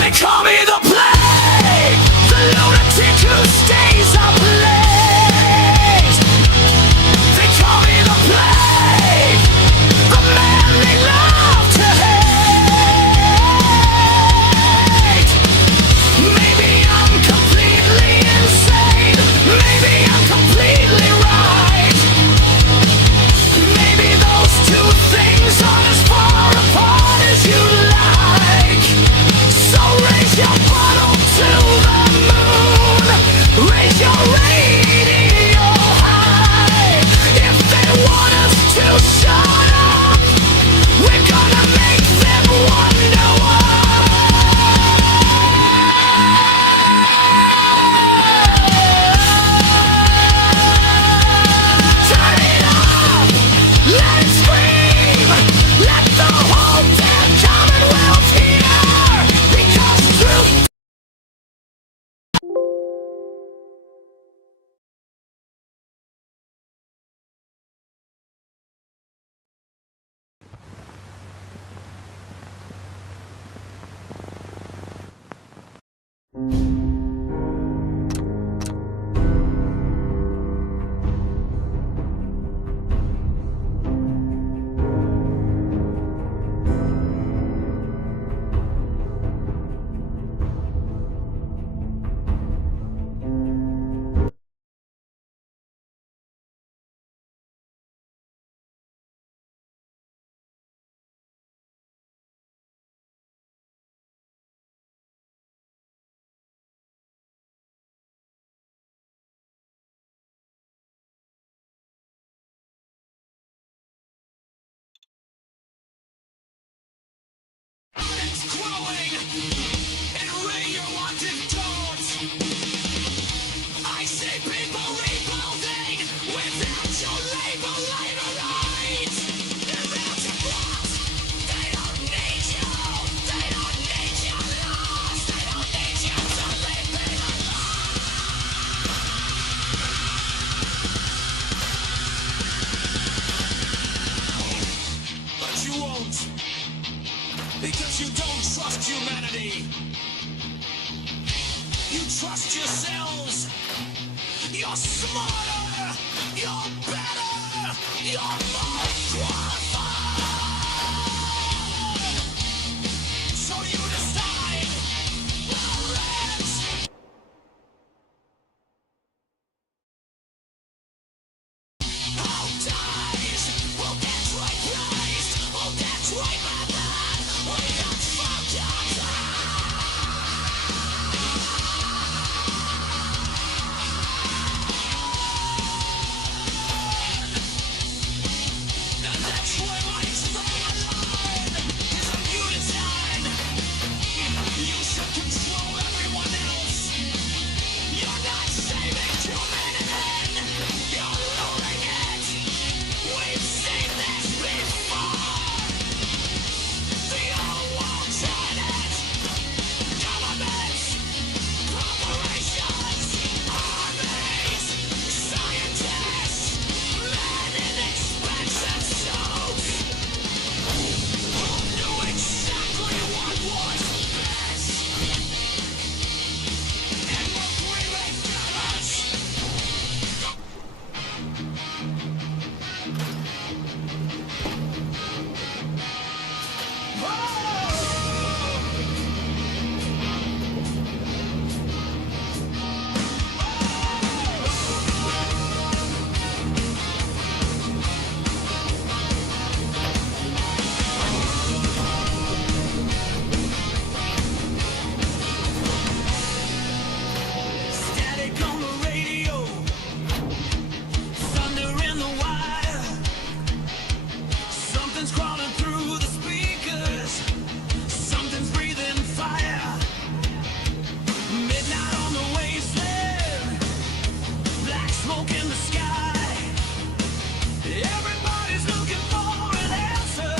They call me the plague, the lunatic who stays up late. They call me the plague, the man they love to hate. Maybe I'm completely insane. Maybe I'm completely right. Maybe those two things aren't as far apart as you like. So raise your bottle to the moon. Raise your radio high. If they want us to shut up, we're gonna make them wonder why. Turn it up, let it scream, let the whole damn Commonwealth hear. Because truth. It's growing in radioactive tones. I see people rebuilding without your label right. Without your cross, they don't need you. They don't need your loss. They don't need you to live in a lie. But you won't. Because you don't trust humanity. You trust yourselves. You're smarter. You're better. You're more qualified. So you decide. Let's all dies. Well, that's right, Christ. Oh, that's right, my man. We don't fuck your That's right. the sky. Everybody's looking for an answer.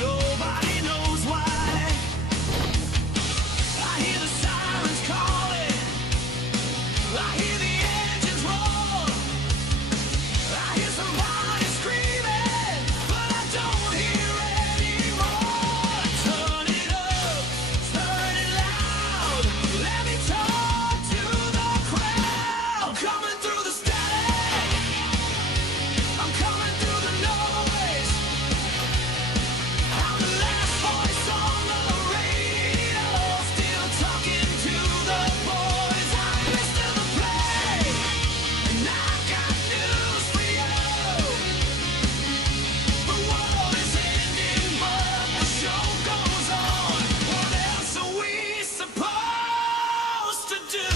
Nobody knows why. I hear the sirens calling. I hear the engines roar. I hear somebody screaming, but I don't hear anymore. Turn it up, turn it loud. Let me talk to the crowd. I'm coming through the static. I'm coming through the noise. I'm the last voice on the radio, still talking to the boys. I'm Mr. the Play, and I've got news for you. The world is ending, but the show goes on. What else are we supposed to do?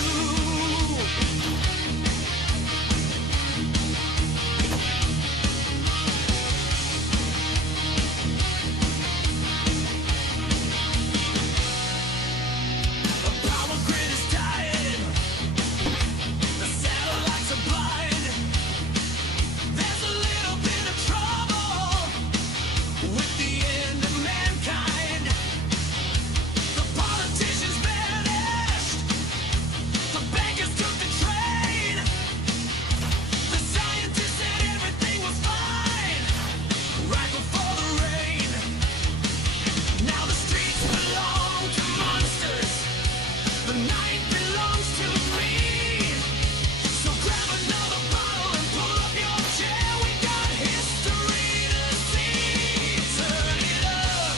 The power grid is dying. The satellites are blind. There's a little bit of trouble with the end of mankind. The politicians vanished. The bankers took the train. The scientists said everything was fine right before the rain. Now the streets belong to monsters. The night belongs to me. So grab another bottle and pull up your chair. We got history to see. Turn it up,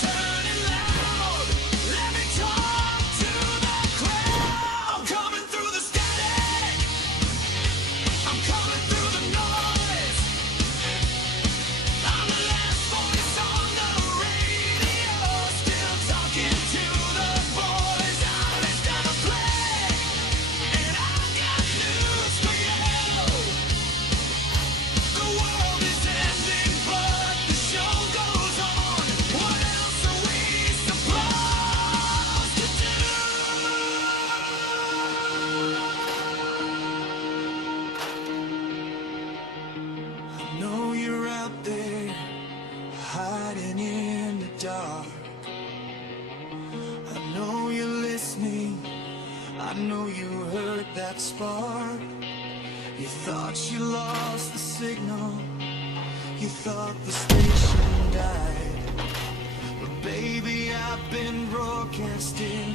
turn it loud. Let me talk to the crowd. I'm coming through the static. I'm coming through the noise. I'm the last voice on the radio, still talking to the boys. I'm Mr. the Play, and I've got news for you. The world is ending, but the show goes on. What else are we supposed to do? I know you're out there, hiding in the dark. I know you're listening. I know you heard that spark. You thought you lost the signal. You thought the station died. But baby, I've been broadcasting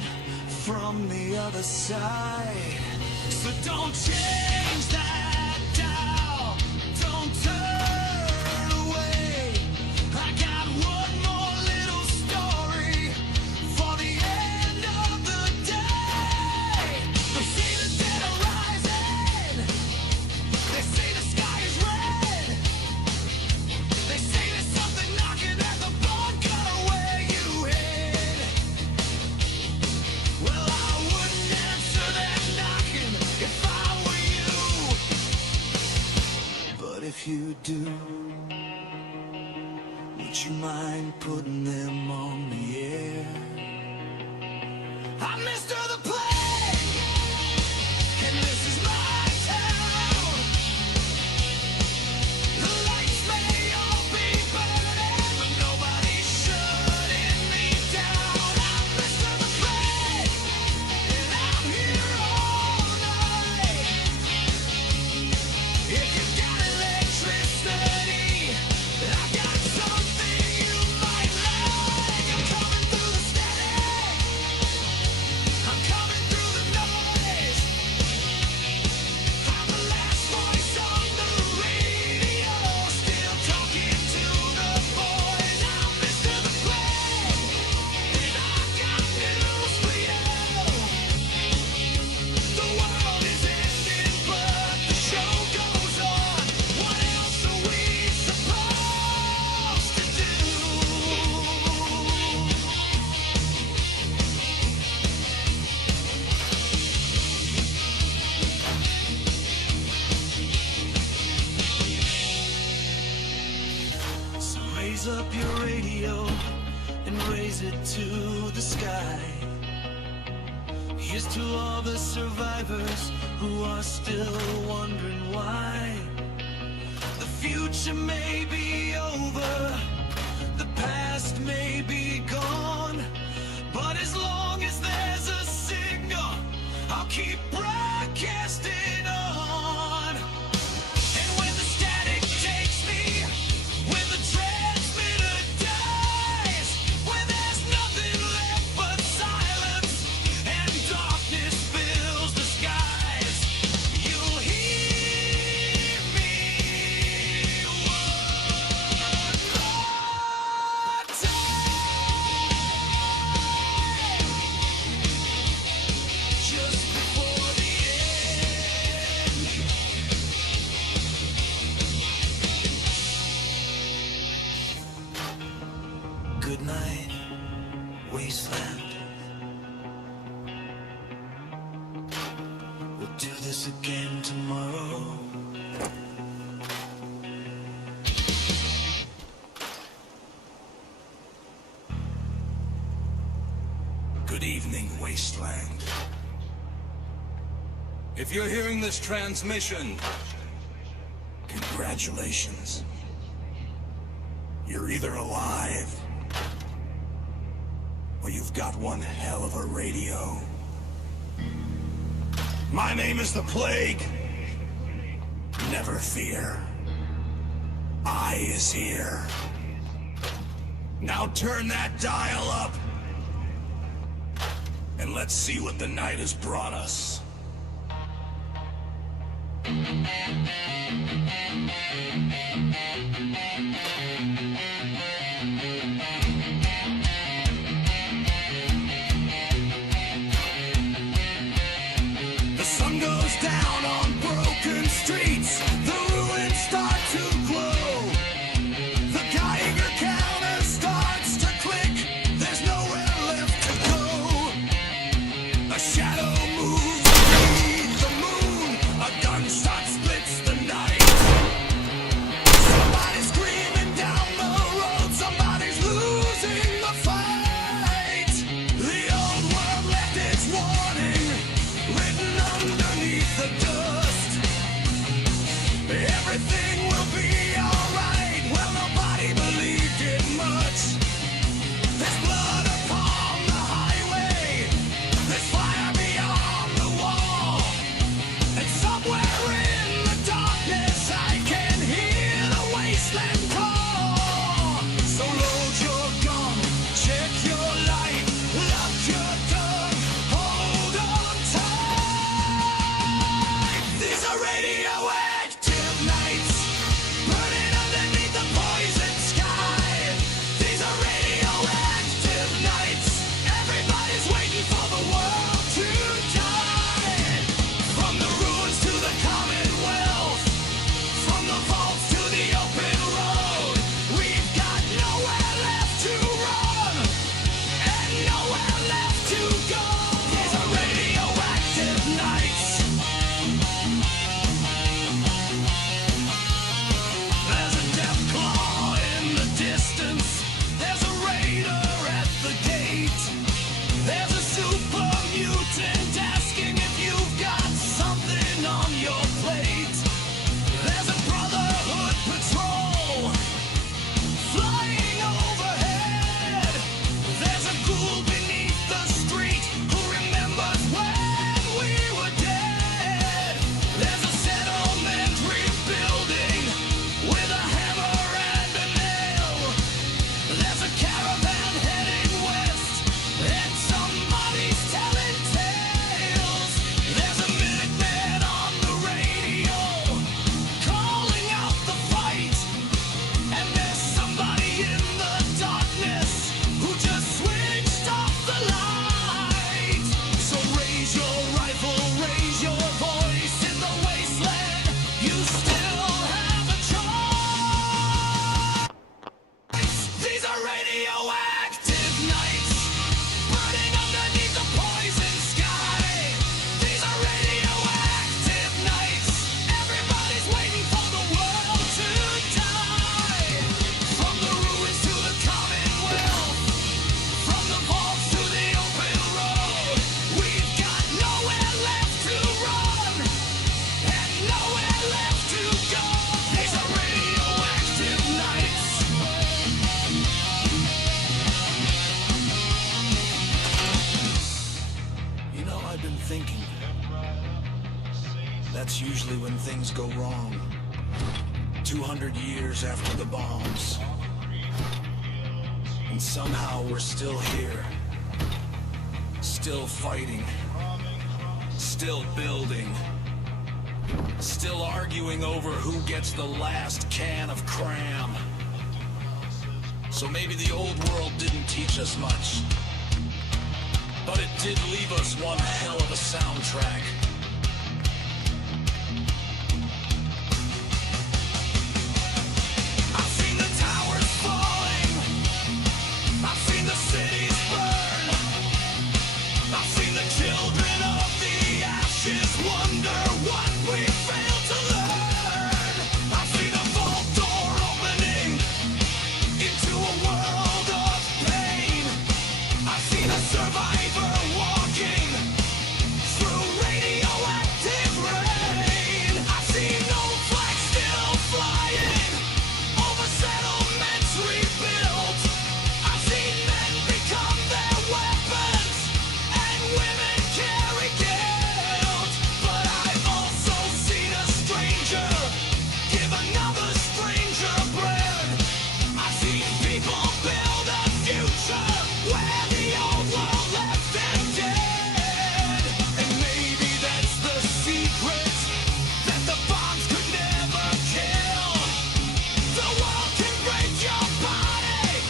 from the other side. So don't change that dial. Don't turn away. I got one more little story for the end of the day. They say the dead are rising. They say the sky is red. They say there's something knocking at the bunker where you hid. Well, I wouldn't answer that knocking if I were you. But if you do, would you mind putting them on the air? I'm Mr. the Play, and this is my town. The lights may all be burning, but nobody's shutting me down. I'm Mr. the Play, and I'm here all night. If you got electricity, I got something you might like. I'm coming through the static. I'm coming through the noise. I'm the last voice on the radio, still talking to the boys. I'm Mr. the Play, and I've got news for you. The world is ending, but the show goes on. What else are we supposed to do? So raise up your radio and raise it to the sky. Here's to all the survivors who are still wondering why. future may be over, the past may be gone, but as long as there's a signal, I'll keep broadcasting on. And when the static takes me, when the transmitter dies, when there's nothing left but silence and darkness fills the skies, you'll hear me one more time. Just before the end. Good night, wasteland. We'll do this again tomorrow. Good evening, wasteland. If you're hearing this transmission, congratulations. You're either alive, or you've got one hell of a radio. My name is the Plague. Never fear. I is here. Now turn that dial up, and let's see what the night has brought us. The sun goes down on broken streets. The ruins start to glow. The Geiger counter starts to click. There's nowhere left to go. A shadow moves beneath the moon. A gunshot splits the night. Somebody's screaming down the road. Somebody's losing the fight. The old world left its warning written underneath the dust. Everything will be alright. Well, nobody believed it much. There's blood upon the highway. There's fire beyond the wall. And somewhere in the darkness I can hear the wasteland call. So load your gun, check your light, lock your door, hold on tight. These are radioactive nights. long. 200 years after the bombs. And somehow we're still here. Still fighting. Still building. Still arguing over who gets the last can of cram. So maybe the old world didn't teach us much. But it did leave us one hell of a soundtrack. I've seen the towers falling. I've seen the cities burn. I've seen the children of the ashes wonder what we failed to learn. I've seen a vault door opening into a world of pain. I've seen a survivor walking through radioactive rain. I've seen old flags still flying over settlements rebuilt. I've seen men become their weapons and women carry guilt. But I've also seen a stranger give another stranger bread. I've seen people build a future where the old world left them dead. And maybe that's the secret that the bombs could never kill. The world can break your body,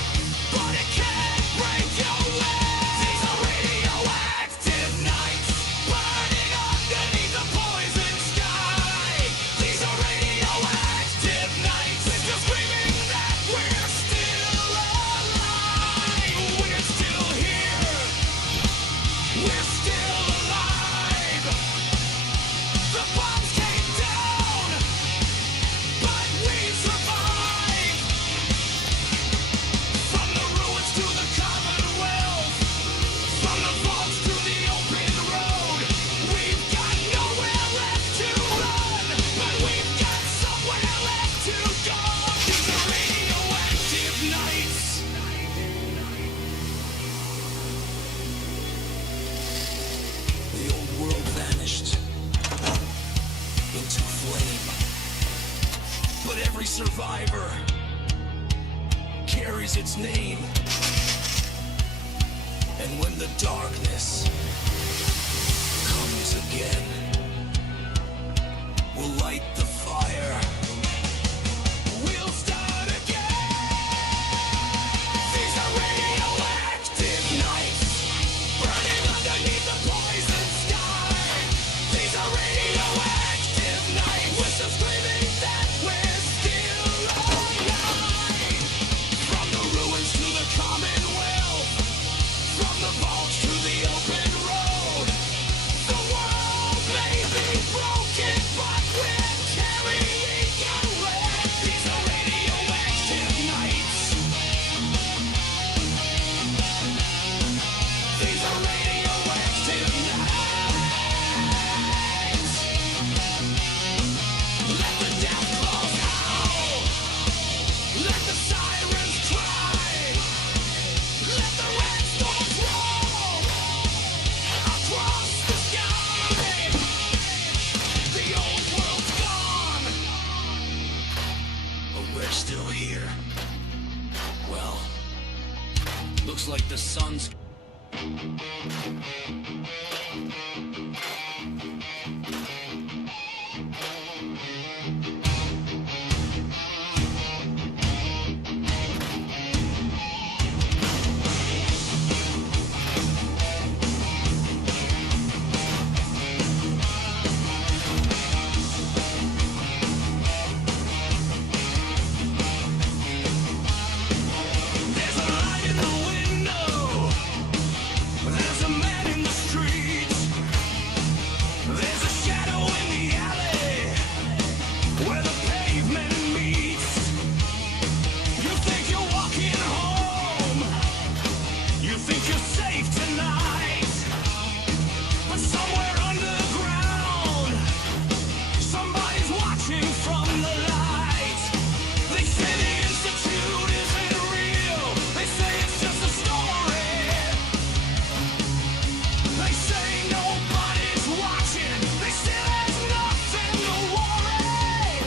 but it can't break your will. These are radioactive nights, burning underneath the poison sky. These are radioactive nights, it's just screaming that we're still alive. We're still here. We're still alive. The bombs came down, but we survived. From the ruins to the Commonwealth, from the vaults to the open road, we've got nowhere left to run, but we've got somewhere left to go. These are radioactive nights. The old world vanished into flame, but every survivor carries its name. And when the darkness comes again, we'll light the fire. We'll start again. These are radioactive nights, burning underneath the poison sky. These are radioactive nights, we're still screaming that we're still alive. From the ruins to the Commonwealth, from the vaults to the open road, the world may be broken, but we're carrying away. These are radioactive nights. These are radioactive nights. Let the death claws howl. Let the sirens cry. Let the red storms roll across the sky. The old world's gone, but we're still here. Well, looks like the sun's There's a light in the window. There's a man in the street. There's a shadow in the alley where the pavement meets. You think you're walking home. You think you're safe tonight. But somewhere underground, somebody's watching from the light. They say the Institute isn't real. They say it's just a story. They say nobody's watching. They say there's nothing to worry.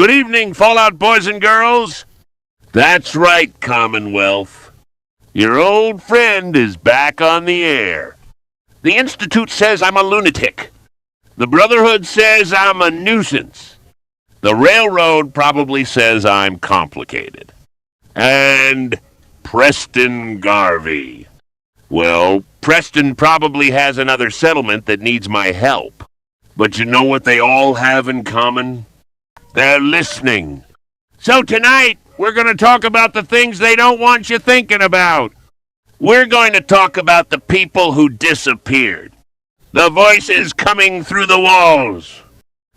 Good evening, Fallout boys and girls. That's right, Commonwealth. Your old friend is back on the air. The Institute says I'm a lunatic. The Brotherhood says I'm a nuisance. The Railroad probably says I'm complicated. And Preston Garvey. Well, Preston probably has another settlement that needs my help. But you know what they all have in common? They're listening. So tonight, we're going to talk about the things they don't want you thinking about. We're going to talk about the people who disappeared. The voices coming through the walls.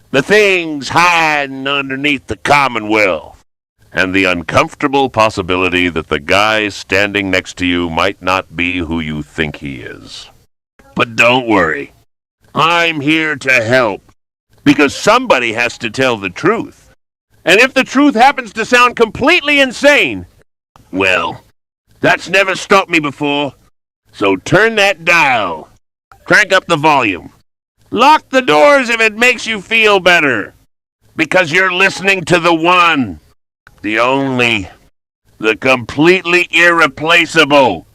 The things hiding underneath the Commonwealth. And the uncomfortable possibility that the guy standing next to you might not be who you think he is. But don't worry. I'm here to help. Because somebody has to tell the truth. And if the truth happens to sound completely insane, well, that's never stopped me before. So turn that dial. Crank up the volume. Lock the doors if it makes you feel better. Because you're listening to the one, the only, the completely irreplaceable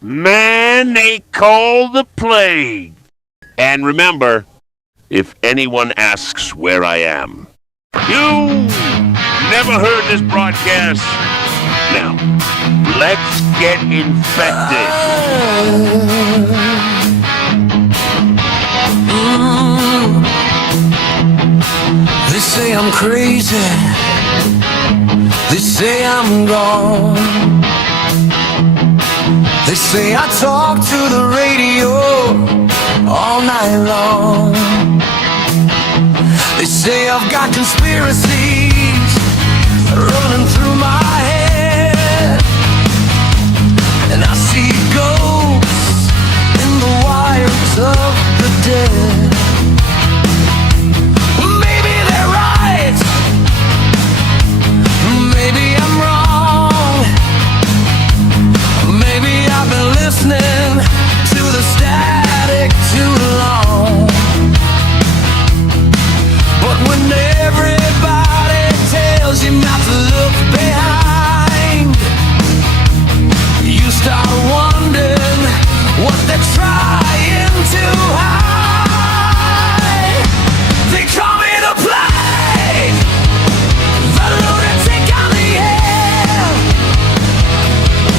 man they call the Plague. And remember, if anyone asks where I am, you never heard this broadcast. Now, let's get infected. They say I'm crazy. They say I'm gone. They say I talk to the radio all night long. They say I've got conspiracies running through my head, and I see ghosts in the wires of the dead. Maybe they're right, maybe I'm wrong. Maybe I've been listening to the static too long. But when everybody tells you not to look behind, you start wondering what they're trying to hide. They call me the Plague, the lunatic on the air.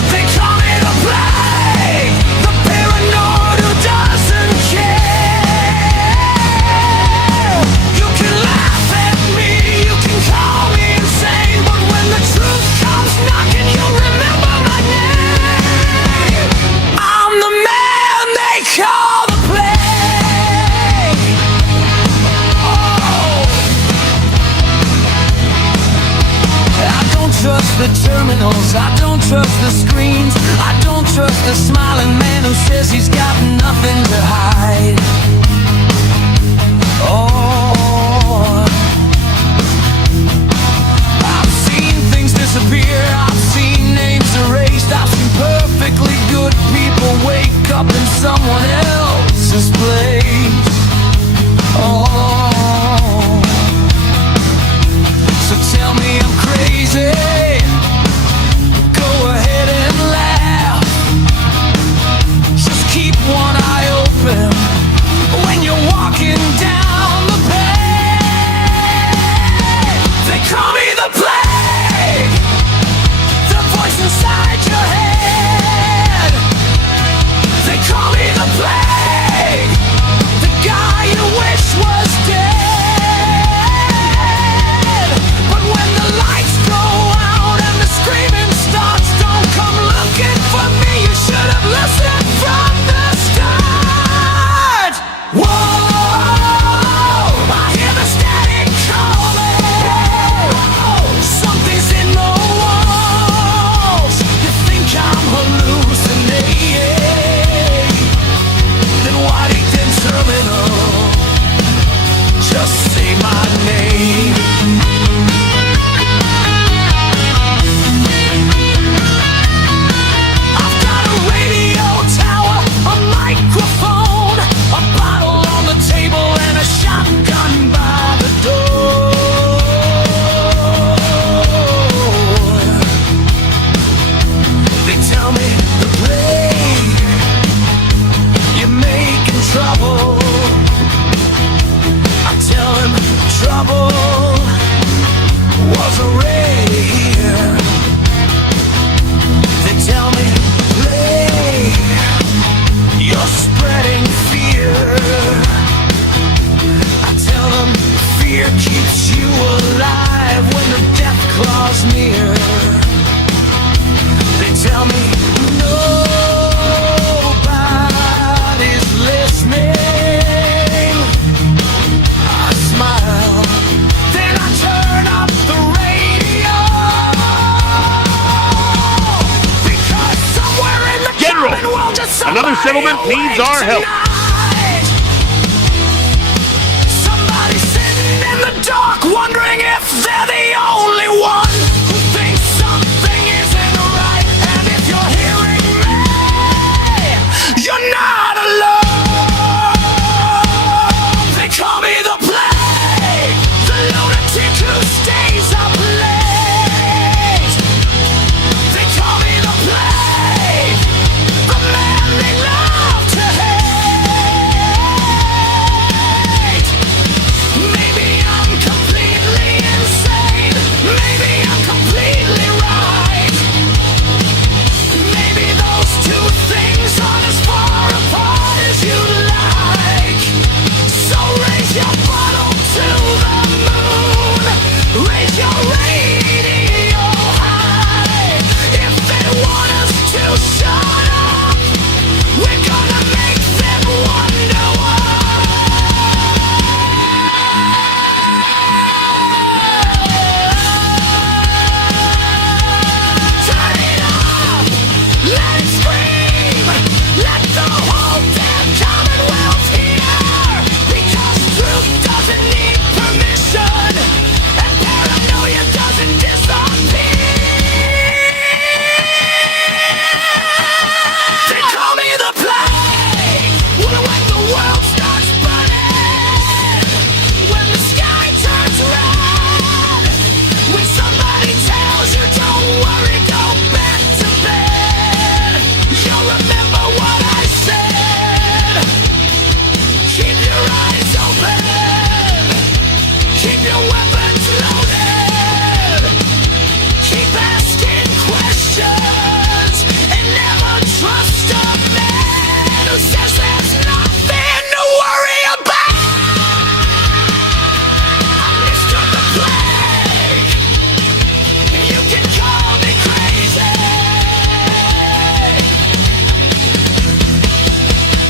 They call me the Plague, the paranoid who doesn't care. You can laugh at me, you can call me insane, but when the truth comes knocking, you'll remember my name. I'm the man they call the Plague. Oh. I don't trust the terminals, I don't trust the screens, I don't trust the smiling man who says he's got nothing to hide. Oh, I've seen things disappear, I've seen names erased, I've seen perfectly good people wake up in someone else's place. Oh, so tell me I'm crazy. Go ahead and laugh. Just keep one eye open trouble was already here. They tell me, play, you're spreading fear. I tell them, fear keeps you alive when the death claws near. They tell me, nobody's listening. I smile, then I turn up the radio. Because somewhere in the General, Commonwealth, just another settlement needs our help. Somebody sitting in the dark, wondering if they're the only one who thinks something isn't right. And if you're hearing me, you're not alone. They call me the plague, the lunatic who stays up late. They call me the plague, the man they love to hate. Maybe I'm completely insane. Maybe I'm completely right. Maybe those two things aren't as far apart as you like. So raise your bottle to the moon. Raise your radio high. If they want us to shut up, we're gonna make them wonder why. Turn it up, let it scream, let the whole damn Commonwealth hear. Because truth doesn't need permission, and paranoia doesn't disappear. They call me the plague, when the world starts burning, when the sky turns red, when somebody tells you don't worry, go back to bed. You'll remember what I said. Keep your eyes open, keep your weapons loaded, keep asking questions, and never trust a man who says there's nothing to worry about. I'm Mr. the Plague. You can call me crazy,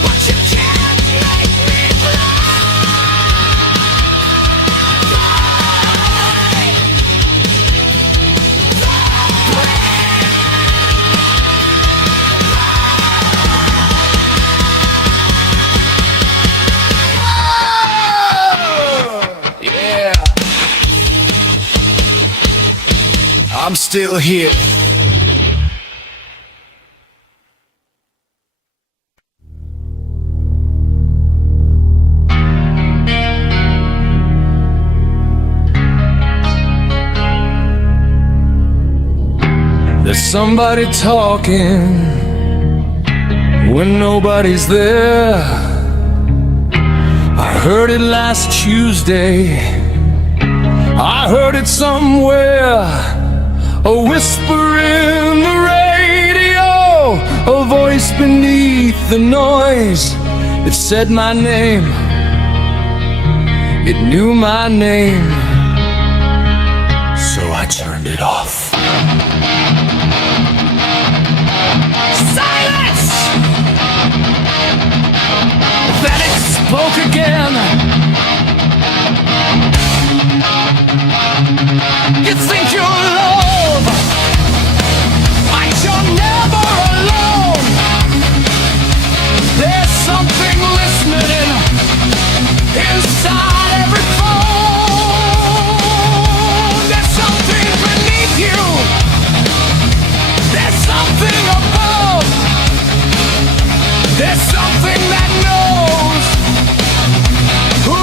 but you can't make me Yeah, I'm still here. There's somebody talking when nobody's there. I heard it last Tuesday. I heard it somewhere. A whisper in the radio, a voice beneath the noise. It said my name. It knew my name. So I turned it off. Silence! Then it spoke again. You think you're love, but you're never alone. There's something listening inside every phone. There's something beneath you. There's something above. There's something that knows who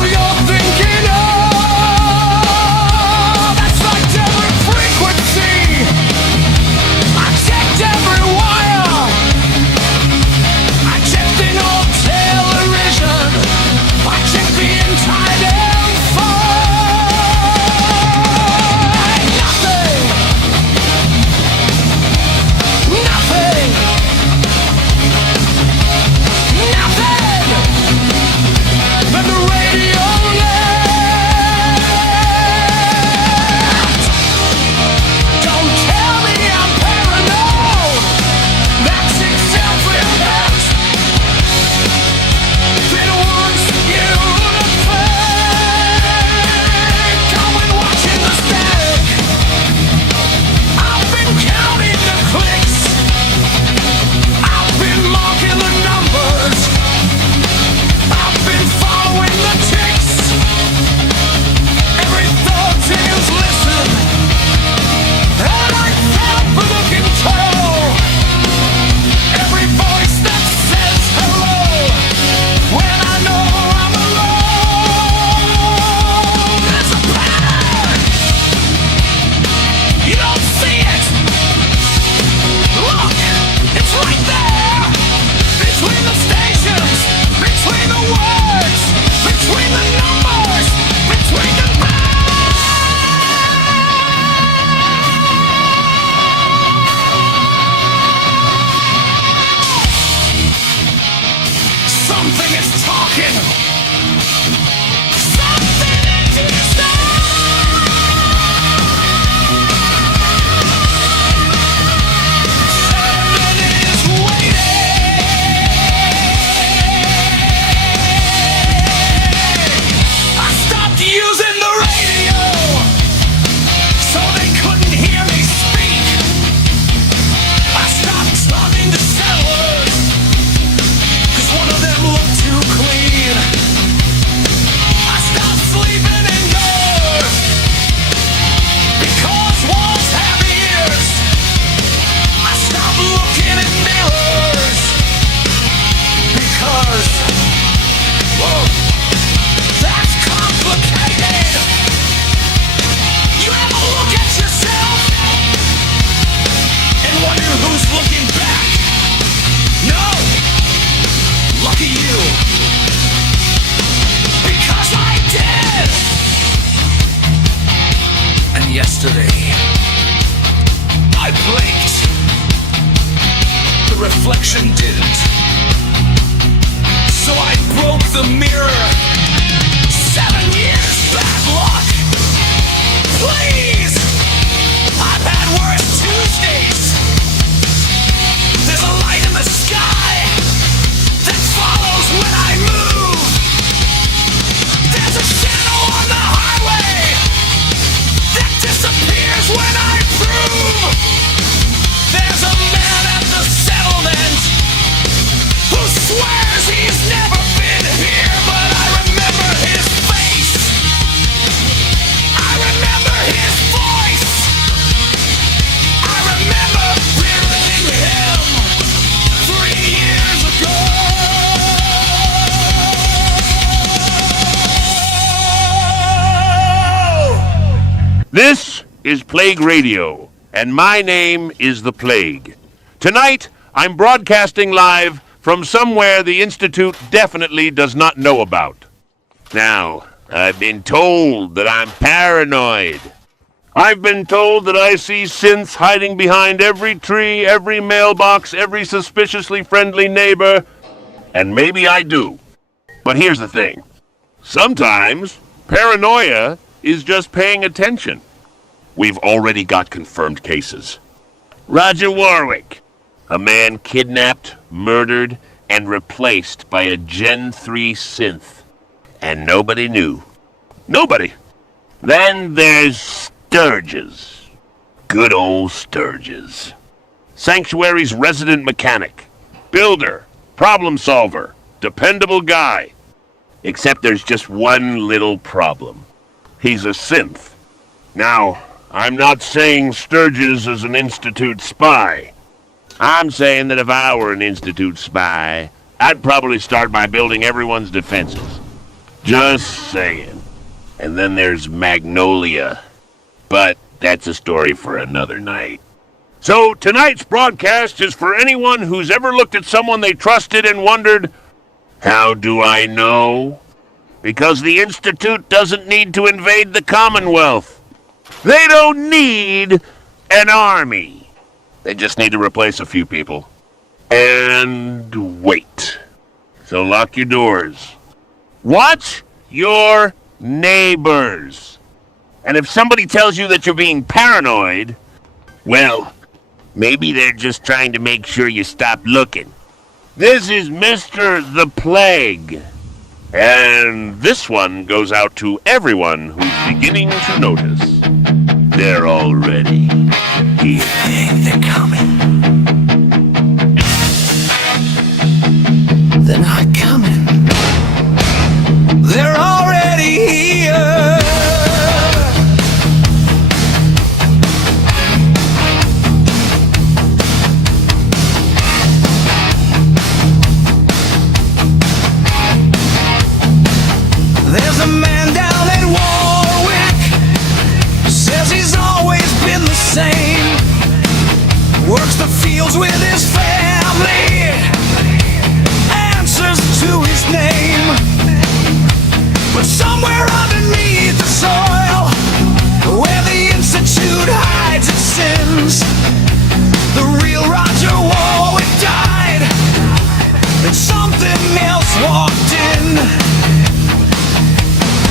yesterday. I blinked. The reflection didn't. So I broke the mirror. 7 years bad luck. Please! I've had worse Tuesdays. There's a light in the sky that follows when I move. There's a shadow on the highway that disappears when I prove. There's a man at the settlement who swears he's never been here, but I remember his face. I remember his voice. I remember hearing him 3 years ago. This is Plague Radio, and my name is the Plague. Tonight, I'm broadcasting live from somewhere the Institute definitely does not know about. Now, I've been told that I'm paranoid. I've been told that I see synths hiding behind every tree, every mailbox, every suspiciously friendly neighbor, and maybe I do. But here's the thing. Sometimes, paranoia is just paying attention. We've already got confirmed cases. Roger Warwick, a man kidnapped, murdered, and replaced by a Gen 3 synth. And nobody knew. Nobody. Then there's Sturges. Good old Sturges. Sanctuary's resident mechanic. Builder. Problem solver. Dependable guy. Except there's just one little problem. He's a synth. Now, I'm not saying Sturges is an Institute spy. I'm saying that if I were an Institute spy, I'd probably start by building everyone's defenses. Just saying. And then there's Magnolia. But that's a story for another night. So tonight's broadcast is for anyone who's ever looked at someone they trusted and wondered, how do I know? Because the Institute doesn't need to invade the Commonwealth. They don't need an army. They just need to replace a few people. And wait. So lock your doors. Watch your neighbors. And if somebody tells you that you're being paranoid, well, maybe they're just trying to make sure you stop looking. This is Mr. the Plague. And this one goes out to everyone who's beginning to notice. They're already here. They're coming. They're not coming. They're already here. There's a man down at Warwick, says he's always been the same. Works the fields with his family, answers to his name. But somewhere underneath the soil, where the Institute hides its sins, the real Roger Warwick died, and something else walked in.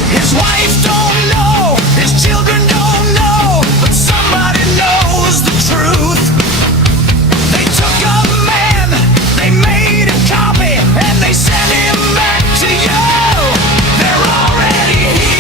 His wife don't know, his children don't know, but somebody knows the truth. They took a man, they made a copy, and they sent him back to you. They're already here.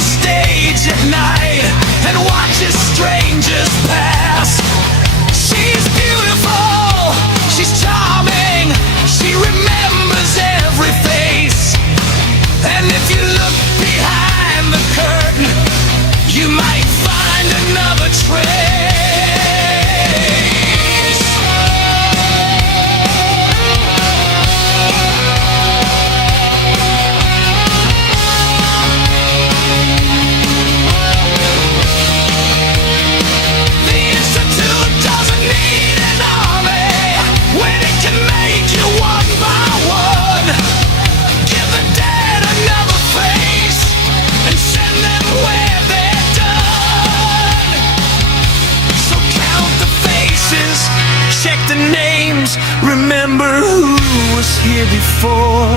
the stage at night and watches strangers pass. She's beautiful, she's charming, she remembers every face. And if you look behind the curtain, you might find another trace. The Institute doesn't need an army when it can make you one by one. Give the dead another face and send them where they're done. So count the faces, check the names, remember who was here before.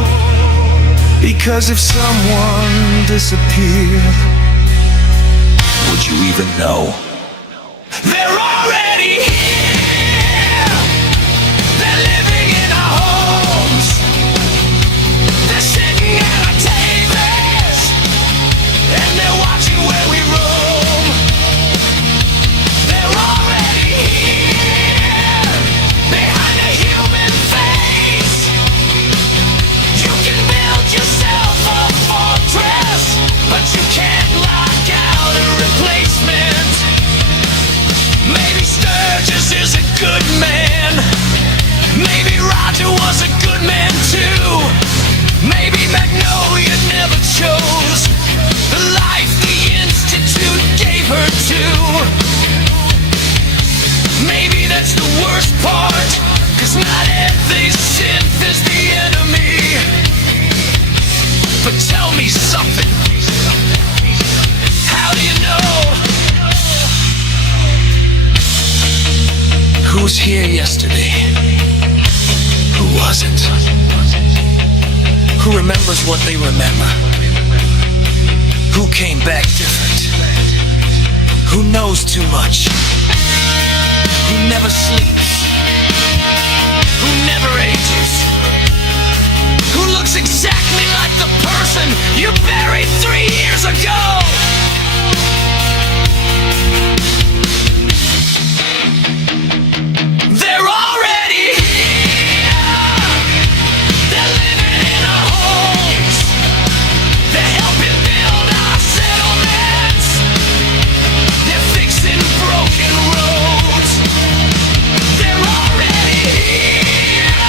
Because if someone disappeared, would you even know? They're already here. They're living in our homes. They're sitting at our tables, and they're watching where we roam. They're already here, behind a human face. You can build yourself a fortress, but you can't lock out a replacement. Maybe Sturgis is a good man. Maybe Roger was a good man too. Maybe Magnolia never chose the life the Institute gave her to. Maybe that's the worst part, 'cause not every synth is the enemy. But tell me something, how do you know? Who was here yesterday? Who wasn't? Who remembers what they remember? Who came back different? Who knows too much? Who never sleeps? Who never ages? Who looks exactly like the person you buried 3 years ago? They're already here. They're living in our homes. They're helping build our settlements. They're fixing broken roads. They're already here.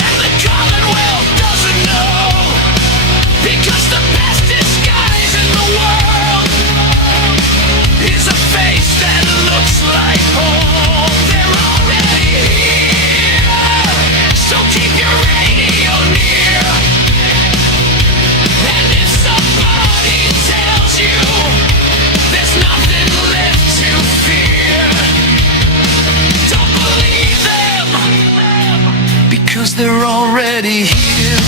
And the Commonwealth doesn't know. Because the best disguise in the world is a face that looks like home. They're already here, so keep your radio near. And if somebody tells you there's nothing left to fear, don't believe them, because they're already here.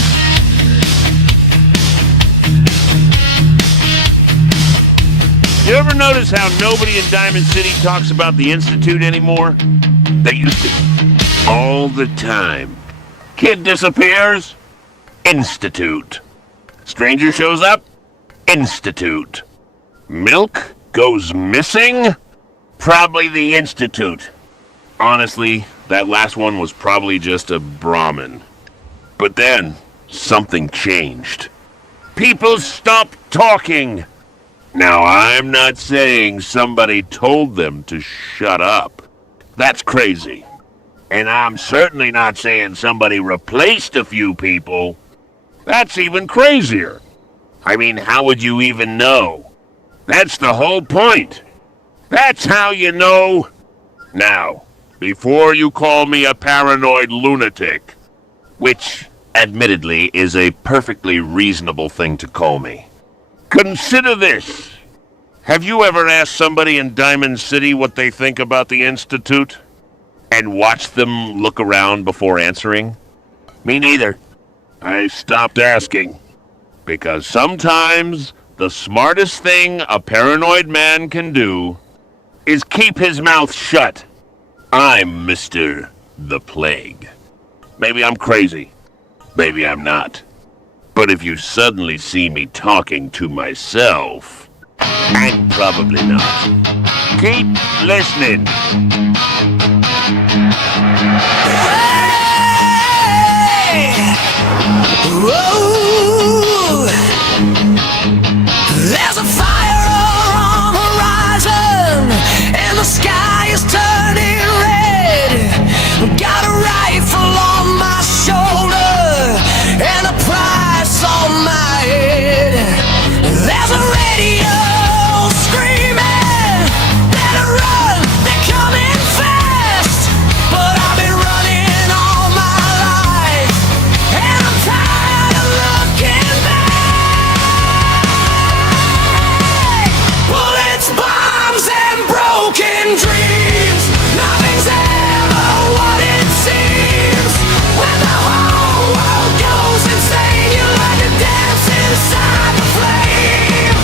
You ever notice how nobody in Diamond City talks about the Institute anymore? They used to. All the time. Kid disappears? Institute. Stranger shows up? Institute. Milk goes missing? Probably the Institute. Honestly, that last one was probably just a Brahmin. But then, something changed. People stopped talking. Now, I'm not saying somebody told them to shut up. That's crazy. And I'm certainly not saying somebody replaced a few people. That's even crazier. I mean, how would you even know? That's the whole point. That's how you know. Now, before you call me a paranoid lunatic, which, admittedly, is a perfectly reasonable thing to call me, consider this. Have you ever asked somebody in Diamond City what they think about the Institute? And watched them look around before answering? Me neither. I stopped asking. Because sometimes the smartest thing a paranoid man can do is keep his mouth shut. I'm Mr. the Plague. Maybe I'm crazy. Maybe I'm not. But if you suddenly see me talking to myself, and probably not, keep listening. Whoa. There's a fire on the horizon, and the sky is turning red. Got a rifle on my shoulder, and a price on my head. There's a radio screaming, better run, they're coming fast. But I've been running all my life, and I'm tired of looking back. Bullets, bombs, and broken dreams. Nothing's ever what it seems. When the whole world goes insane, you learn to dance inside the flame.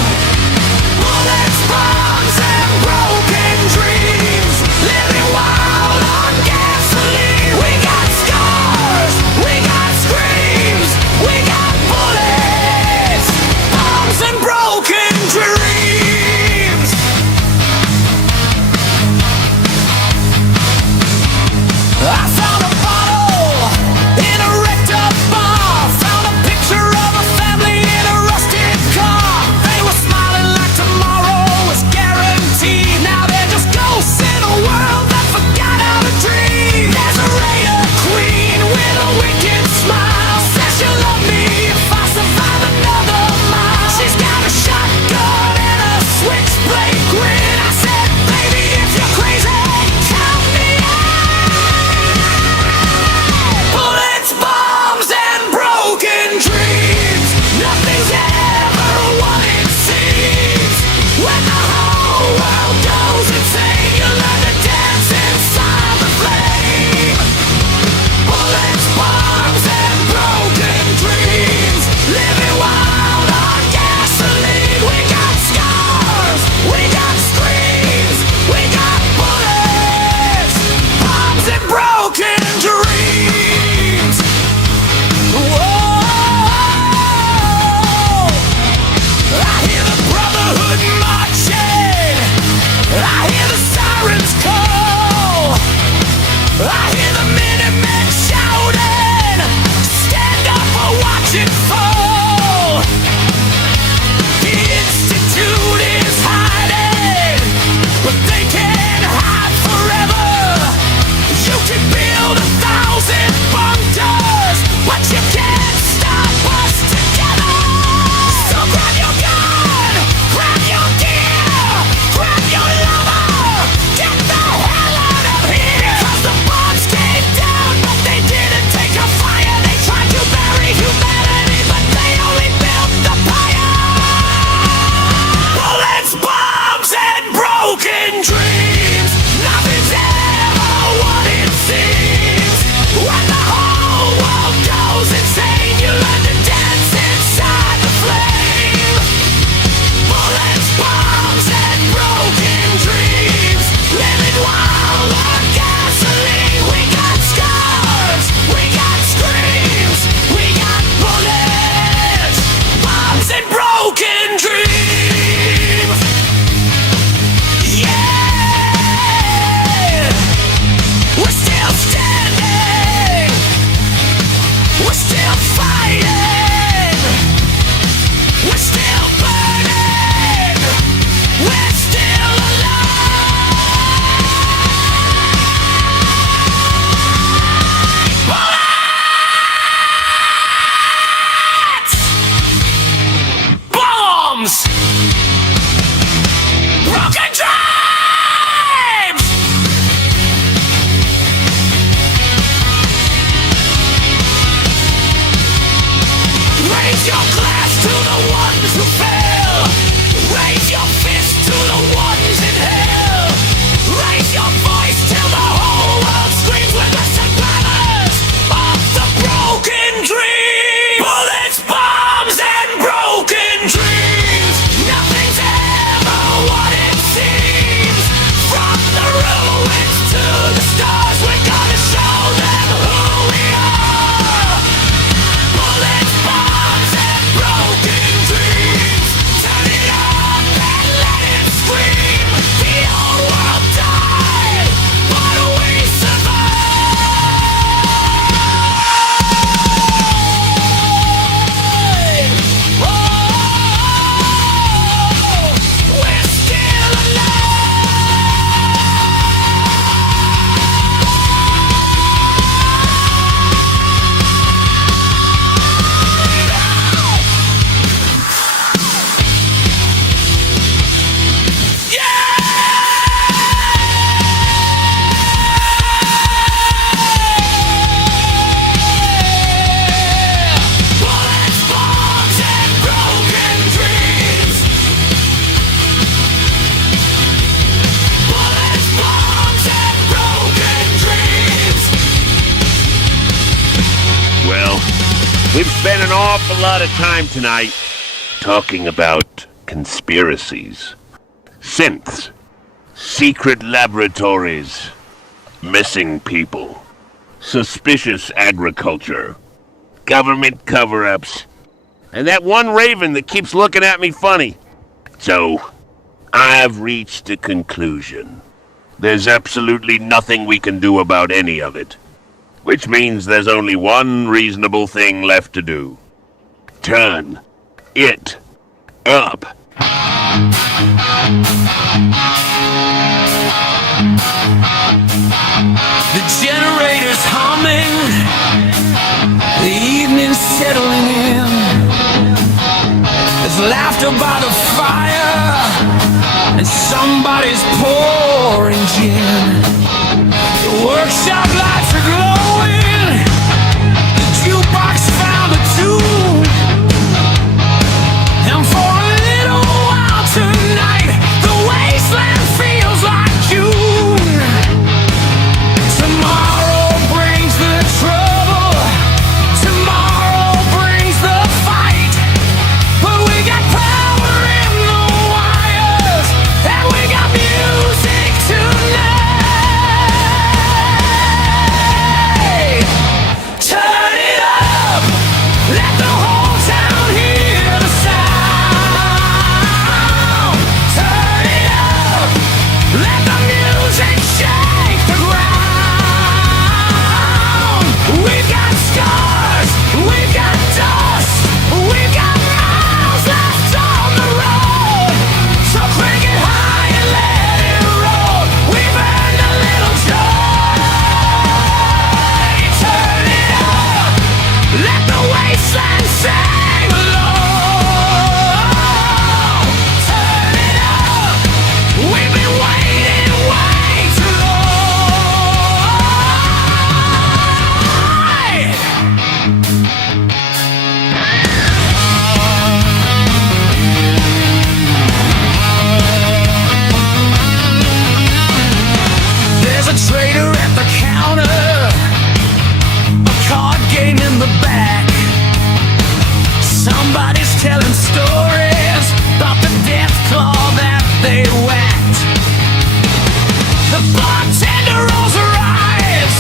Bullets, bombs, and broken dreams. Living wild on gasoline. We got scars, we got screams, we got bullets, bombs, and broken dreams. I found a bottle in a wrecked up bar. Found a picture of a family in a rusted car. They were smiling like tomorrow was guaranteed. Now they're just ghosts in a world that forgot how to dream. There's a raider queen with a wicked smile. Says she'll love me if I survive another mile. She's got a shotgun and a switchblade grin. I said, baby, if you're crazy, count me out. Bullets, bombs, and broken dreams. Nothing's ever what it seems. When the whole world goes insane, you learn to dance inside the flame. Bullets, bombs, and broken dreams. Living wild on gasoline. We got scars, we got screams, we got bullets, bombs, and broken dreams. Whoa! I hear the brotherhood marching. I hear the sirens call. I hear the Minutemen shouting. Stand up or watch it fall. The Institute is hiding, but they can't hide forever. You can build 1,000 bunkers, but you can't stop us together. So grab your gun, grab your gear, grab your lover, get the hell out of here. 'Cause the bombs can't We've spent an awful lot of time tonight talking about conspiracies, synths, secret laboratories, missing people, suspicious agriculture, government cover-ups, and that one raven that keeps looking at me funny. So, I've reached a conclusion. There's absolutely nothing we can do about any of it. Which means there's only one reasonable thing left to do. Turn it up. The generator's humming, the evening's settling in. There's laughter by the fire, and somebody's pouring gin. The workshop lights are glowing, the jukebox found a tune, and for a little while tonight, the wasteland feels like June. Tomorrow brings the trouble, tomorrow brings the fight, but we got power in the wires, and we got music tonight. Turn it up, let the whole town hear the sound. Turn it up, let the music shake the ground. We've got scars, we've got dust, we've got miles left on the road. So crank it high and let it roll. We've earned a little joy. Turn it up, let the wasteland sing along. Turn it up, we've been waiting way too long. There's a traitor at the counter, a card game in the back. Somebody's telling stories about the death claw that they whacked. The bartender rolls her eyes,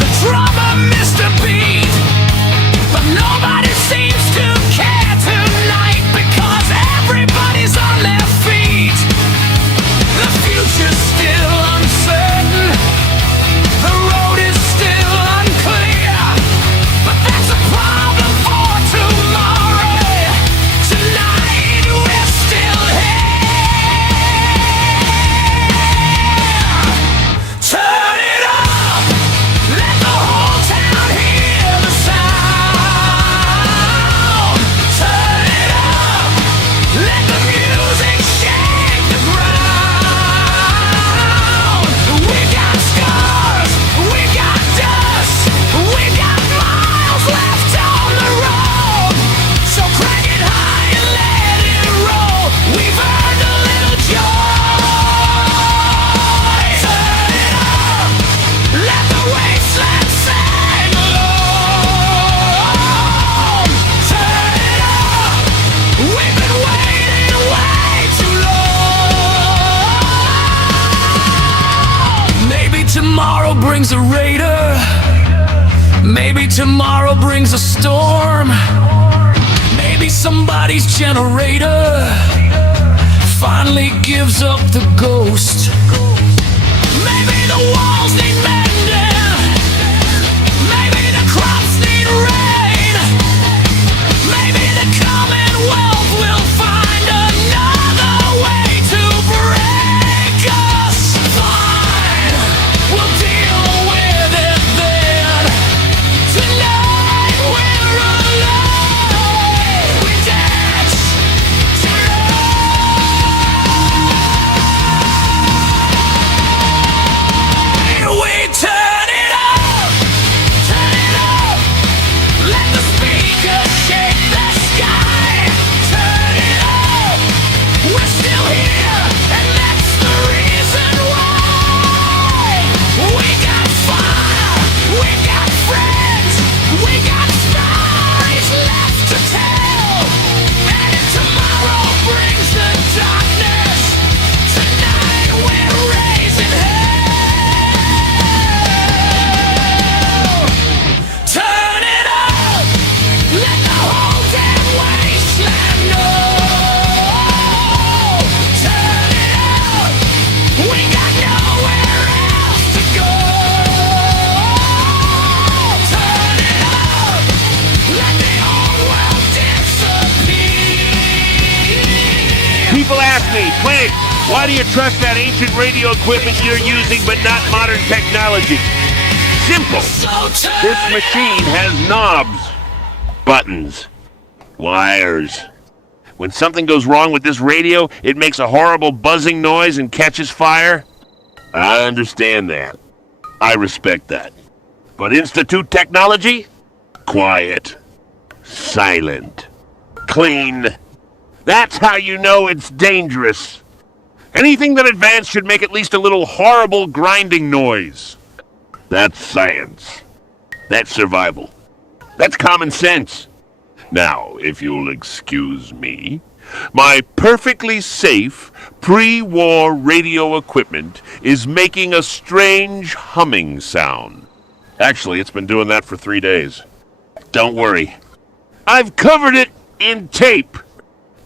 the drummer missed a beat, but nobody seems to care tonight because everybody's on their feet. The future's still uncertain, the road is still unclear, but that's a problem for tomorrow. Tonight we're still here. Turn it up, let the whole town hear the sound. Turn it up, let the music shake the ground. We've got scars, we've got dust, we've got miles left on the road. So crank it high and let it roll. We've earned a little joy. Turn it up, let the wasteland sing along. Turn it up, we've been waiting way too long. Maybe tomorrow brings a raider, maybe tomorrow brings a storm, maybe somebody's generator finally gives up the ghost. Maybe the walls need mending, maybe the crops need rain, maybe the Commonwealth will find another way to break us. Fine, we'll deal with it then. Tonight we're alive, we dance to love. We People ask me, Plank, why do you trust that ancient radio equipment you're using but not modern technology? Simple. This machine has knobs, buttons, wires. When something goes wrong with this radio, it makes a horrible buzzing noise and catches fire. I understand that. I respect that. But Institute technology? Quiet. Silent. Clean. That's how you know it's dangerous. Anything that advanced should make at least a little horrible grinding noise. That's science. That's survival. That's common sense. Now, if you'll excuse me, my perfectly safe pre-war radio equipment is making a strange humming sound. Actually, it's been doing that for 3 days. Don't worry. I've covered it in tape.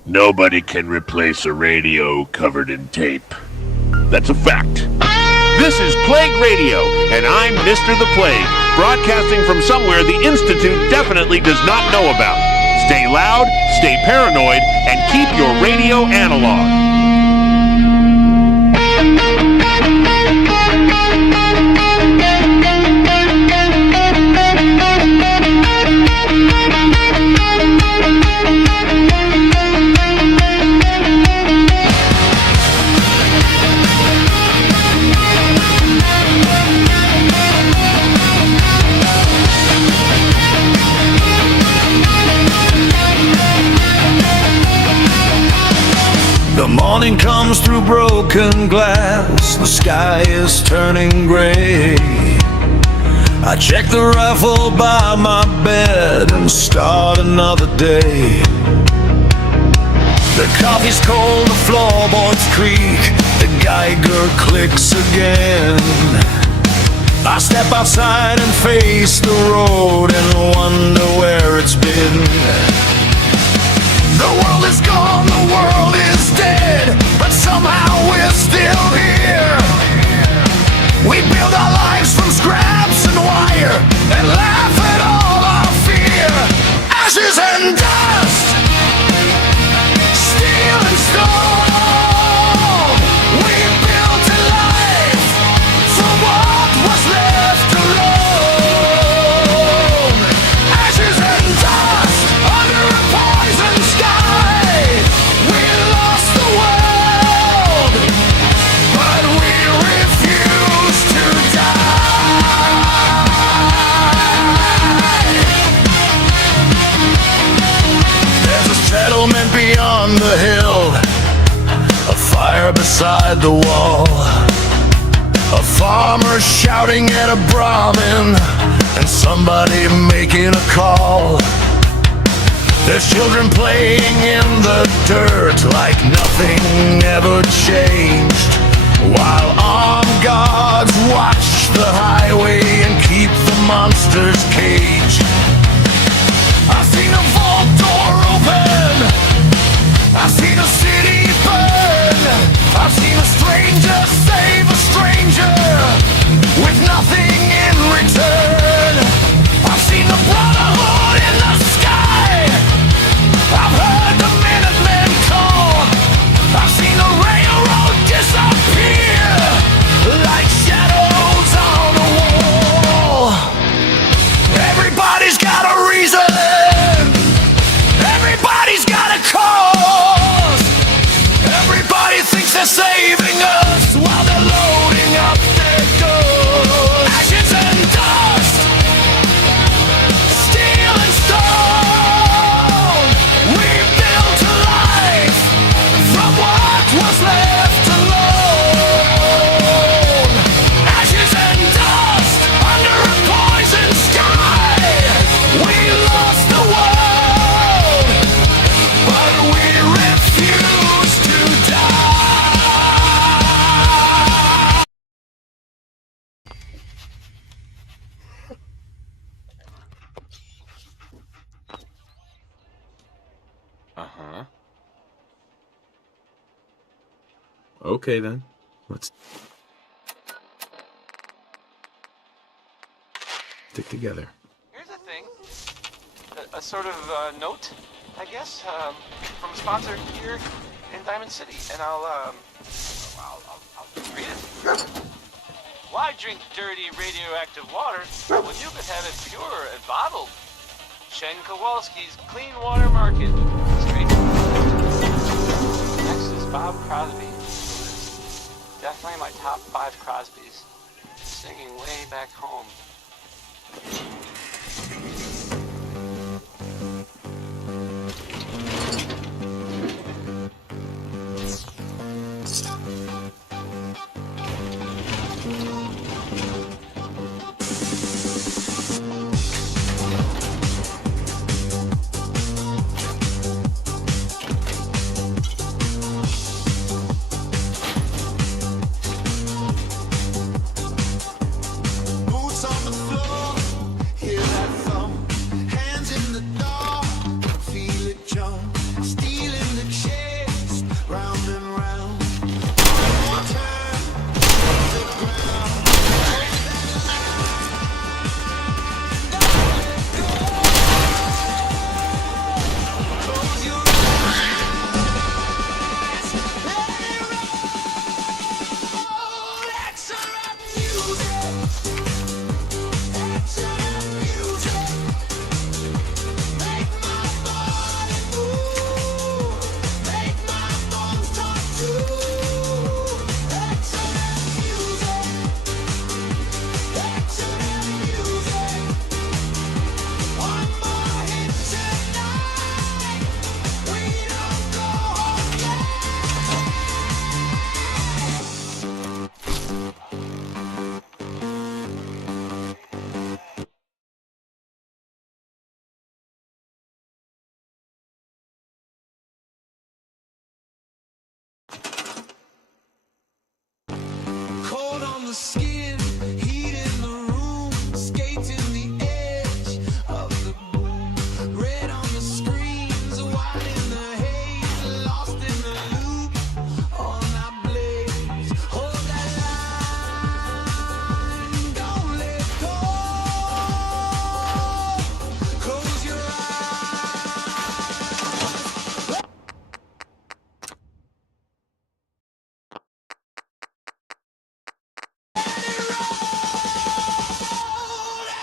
Nobody can replace a radio covered in tape. That's a fact. This is Plague Radio, and I'm Mr. the Plague, broadcasting from somewhere the Institute definitely does not know about. Stay loud, stay paranoid, and keep your radio analog. The morning comes through broken glass. The sky is turning gray. I check the rifle by my bed and start another day. The coffee's cold, the floorboards creak, the Geiger clicks again. I step outside and face the road and wonder where it's been. The world is gone, the world is dead, but somehow we're still here. We build our lives from scraps and wire and laugh at all our fear. Ashes and dust, steel and stone. We built a life from what was left alone. Ashes and dust under a poison sky. We lost the world, but we refuse to die. There's a settlement beyond the hill, a fire beside the wall, a farmer shouting at a Brahmin, and somebody making a call. There's children playing in the dirt like nothing ever changed, while armed guards watch the highway and keep the monsters caged. I've seen a vault door open, I've seen a city burn, I've seen a stranger save a stranger with nothing in return. I've seen the brotherhood in the sky, I've heard the Minutemen call, I've seen the railroad disappear like shadows on a wall. Everybody's got a reason, everybody's got a cause. Everybody thinks they're saving us while they're loading up their guns. Ashes and dust, steel and stone. We built a life from what was left alone. Ashes and dust under a poison sky. We lost the world, but we refuse to die. Uh-huh. Okay, then. Let's stick together. Here's a thing, a sort of note, I guess, from a sponsor here in Diamond City, and I'll read it. Why drink dirty radioactive water when you could have it pure and bottled? Chen Kowalski's Clean Water Market. Straight. Next is Bob Crosby, who is definitely my top 5 Crosbys, singing way back home. Boots on the floor, hear that thump. Hands in the dark, feel it jump. Stealing the chase, round and round. One more turn, the ground. Hold that line, don't let go. Close your eyes, let it roll. Excellent music. Excellent music, make my body move, make my bones talk too. Excellent music, one more hit tonight, we don't go home yet. Cold on the skin, heat in the room, skating the edge of the boom. Red on the screens, white in the haze, lost in the loop, all night blaze. Hold that line, don't let go. Close your eyes.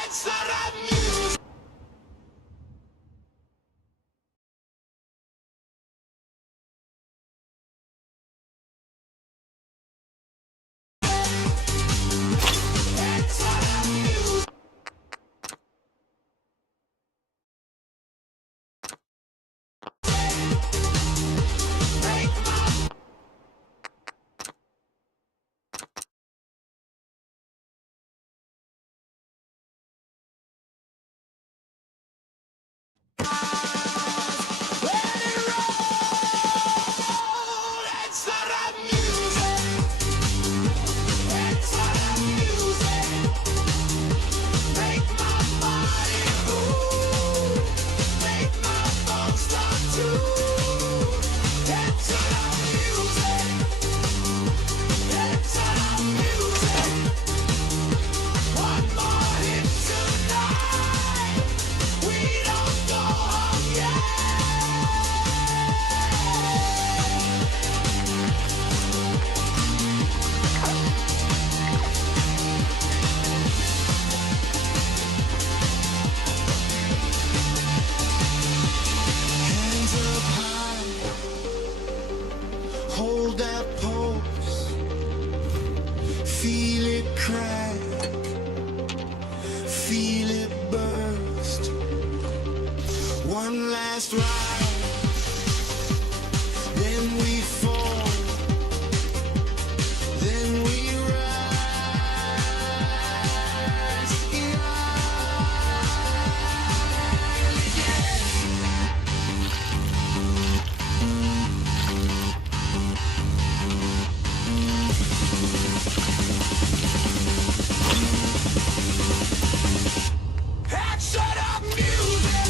Excellent music. Excellent music. Make my let it roll. Excellent music. Excellent music. Make my body move. Make my bones start to. Excellent music. Excellent music. One more hit tonight. We don't go home yet. Hands up high, hold that pose, feel it crack, feel it burst. One last ride, then we fall, then we rise. Excellent music.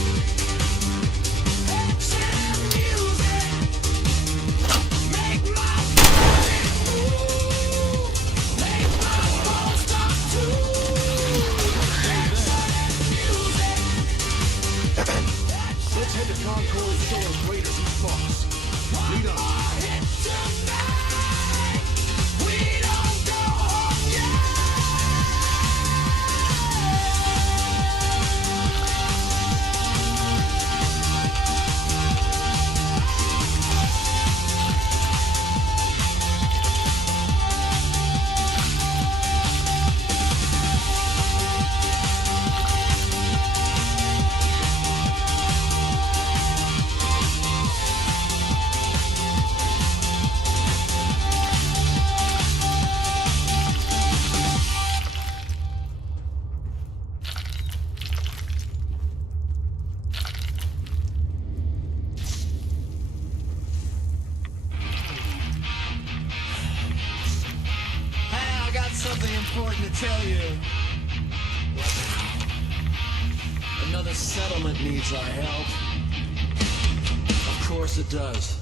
something important to tell you. Another settlement needs our help. Of course it does.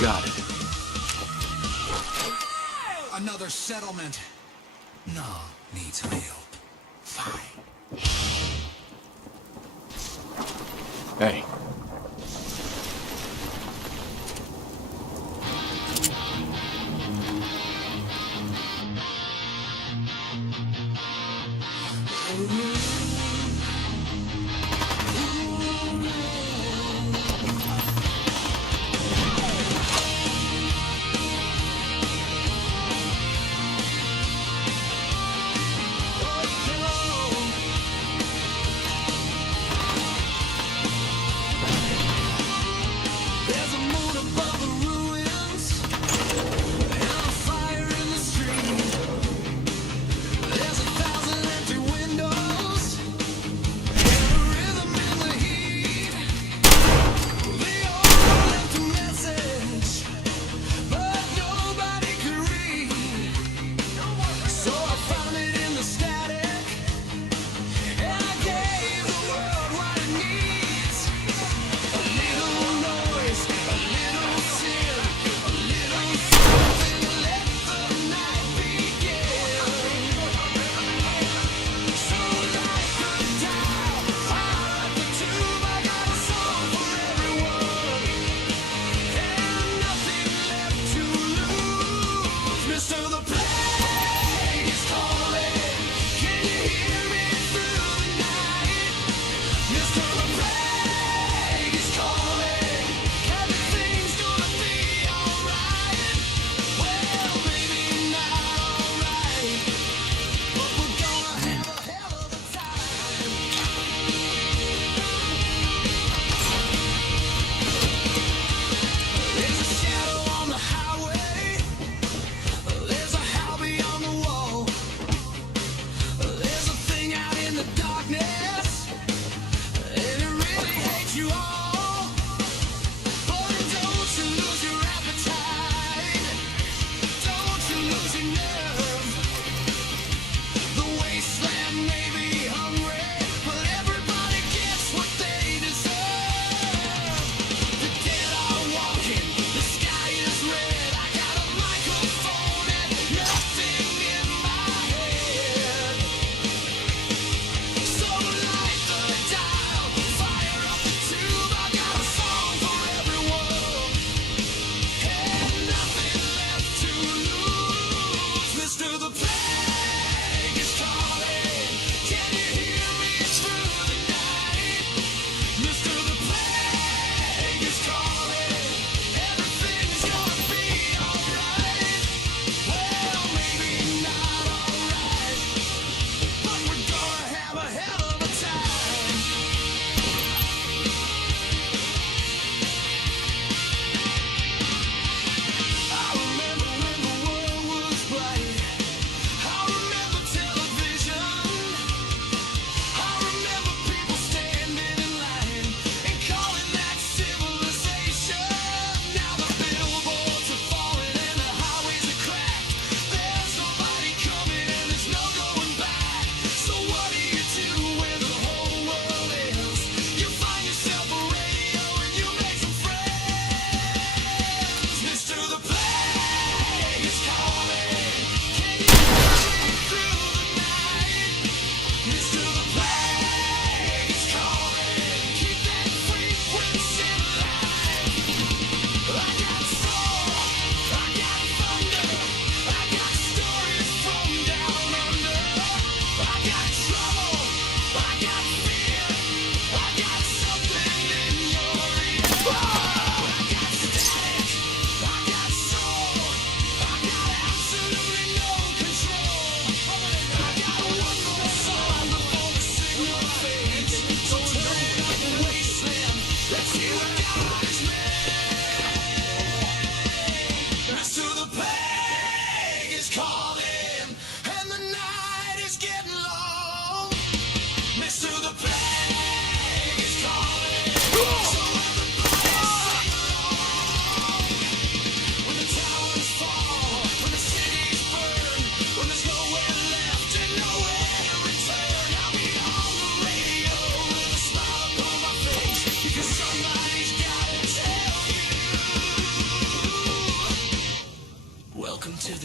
Got it. Another settlement. No, needs help. Fine. Hey.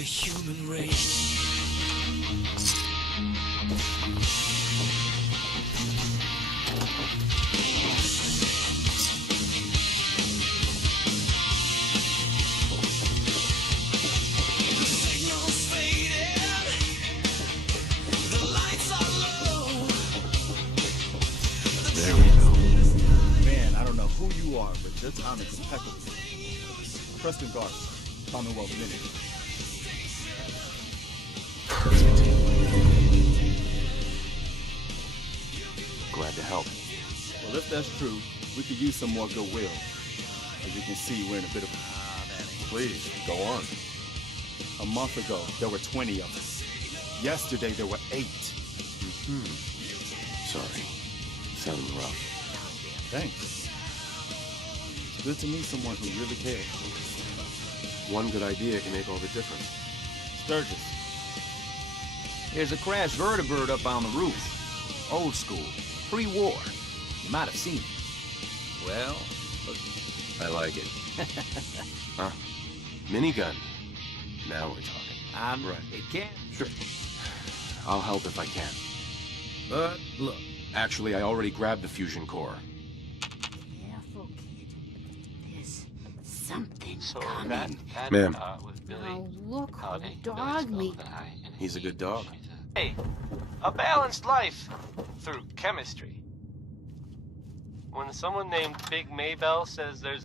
human race. There we go. Man, I don't know who you are, but your time is impeccable. Preston Garth, Commonwealth Minute. Glad to help. Well, if that's true, we could use some more goodwill. As you can see, we're in a bit of... Please, go on. A month ago, there were 20 of us. Yesterday, there were 8. Sorry. Sounds rough. Thanks. It's good to meet someone who really cares. One good idea can make all the difference. Sturgis. There's a crashed vertibird up on the roof. Old school. Pre-war. You might have seen it. Well, look. I like it. Huh? Minigun. Now we're talking. Right. It can't. Sure. I'll help if I can. But look, actually, I already grabbed the fusion core. Careful, kid. There's something So coming. that Ma'am. with Billy. Now look who Howdy. dog me. He's a good dog. Hey, a balanced life through chemistry. When someone named Big Maybell says there's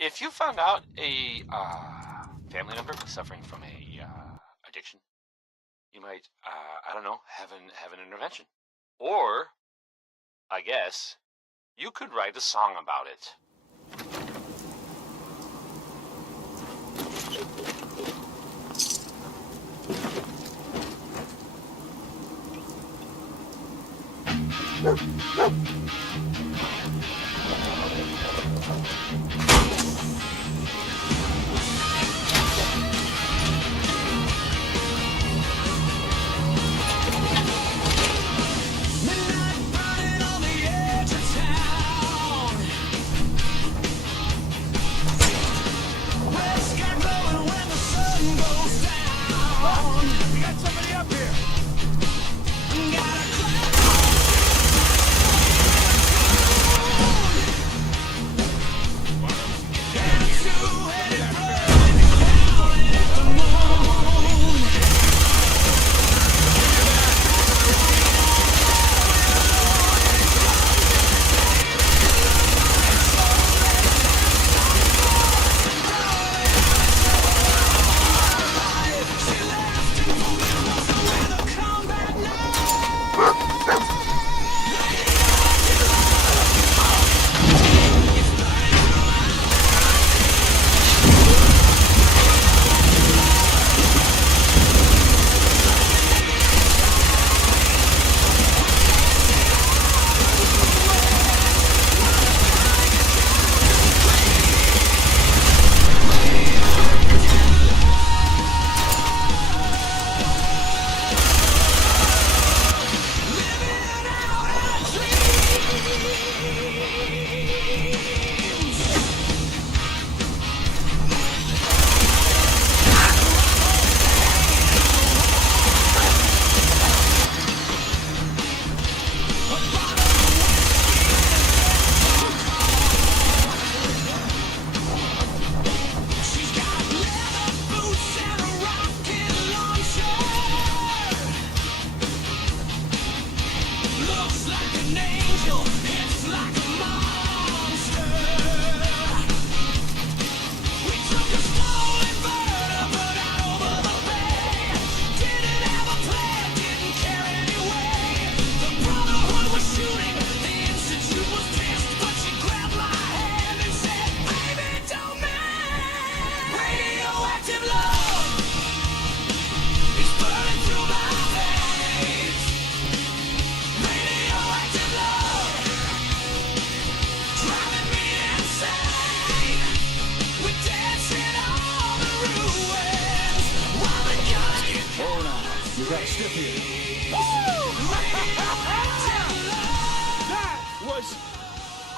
if you found out a family member was suffering from a addiction, you might I don't know, have an intervention. Or I guess you could write a song about it. We got somebody up here.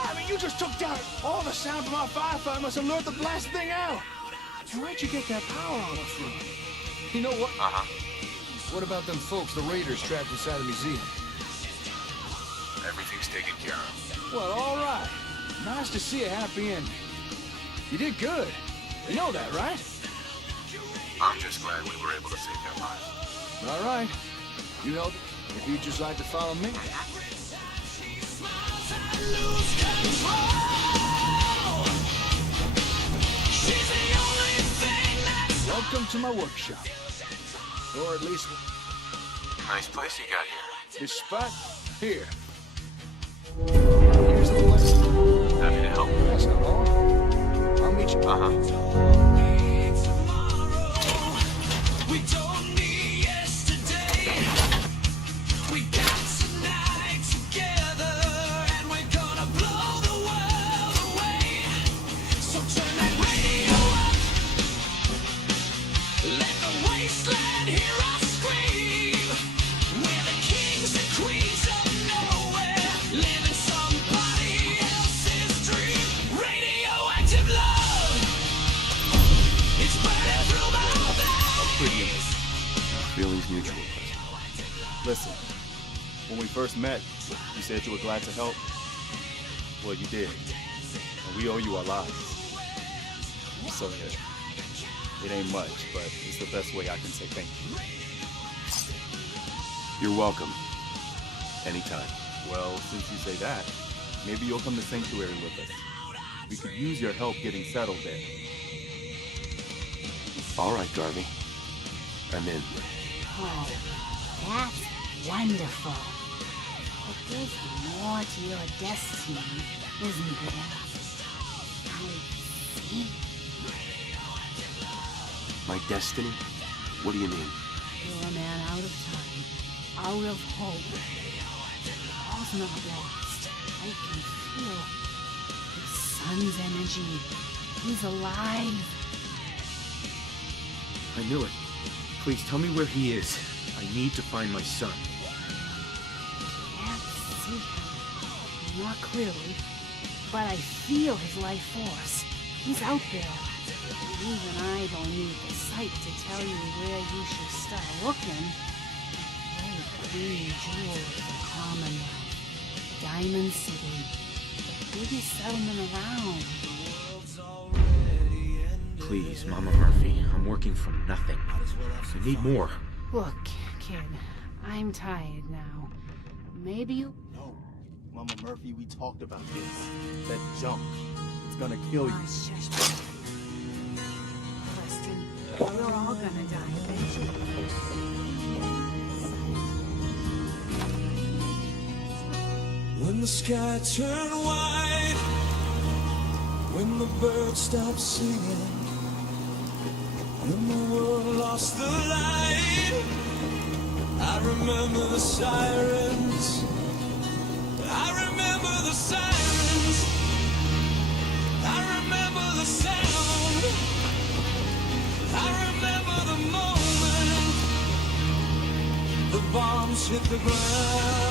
I mean, you just took down all the sound from our firefighter must alert the blast thing out. And where'd you get that power armor from? You know what? What about them folks, the raiders trapped inside the museum? Everything's taken care of. Well, all right. Nice to see a happy ending. You did good. You know that, right? I'm just glad we were able to save their lives. All right. You held it. If you'd just like to follow me. Welcome to my workshop. Or at least... Nice place you got here. This spot? Here. Here's the place. Happy to help. That's not all. I'll meet you. We don't need yesterday. We got tonight together, and we're gonna blow the world away. So turn that radio up. Let the wasteland hear us scream. We're the kings and queens of nowhere, living somebody else's dream. Radioactive love. It's burning through my veins. Feelings mutual. Listen, when we first met, you said you were glad to help. Well, you did. And we owe you our lives. So, yeah, it ain't much, but it's the best way I can say thank you. You're welcome. Anytime. Well, since you say that, maybe you'll come to Sanctuary with us. We could use your help getting settled there. All right, Garvey. I'm in. Oh, that's wonderful. But there's more to your destiny, isn't there? I see. My destiny? What do you mean? You're a man out of time, out of hope. All's not lost. I can feel his son's energy. He's alive. I knew it. Please tell me where he is. I need to find my son. Can't see him, not clearly, but I feel his life force. He's out there. Even I don't need the sight to tell you where you should start looking. The great green jewel of the Commonwealth, Diamond City, the biggest settlement around. Please, Mama Murphy, I'm working from nothing. I need more. Look, kid, I'm tired now. Maybe you... No, Mama Murphy, we talked about this. That junk, it's gonna kill you. Preston, we're all gonna die eventually. When the sky turned white, when the birds stopped singing, when the world lost the light, I remember the sirens. I remember the sirens. I remember the sound. I remember the moment the bombs hit the ground.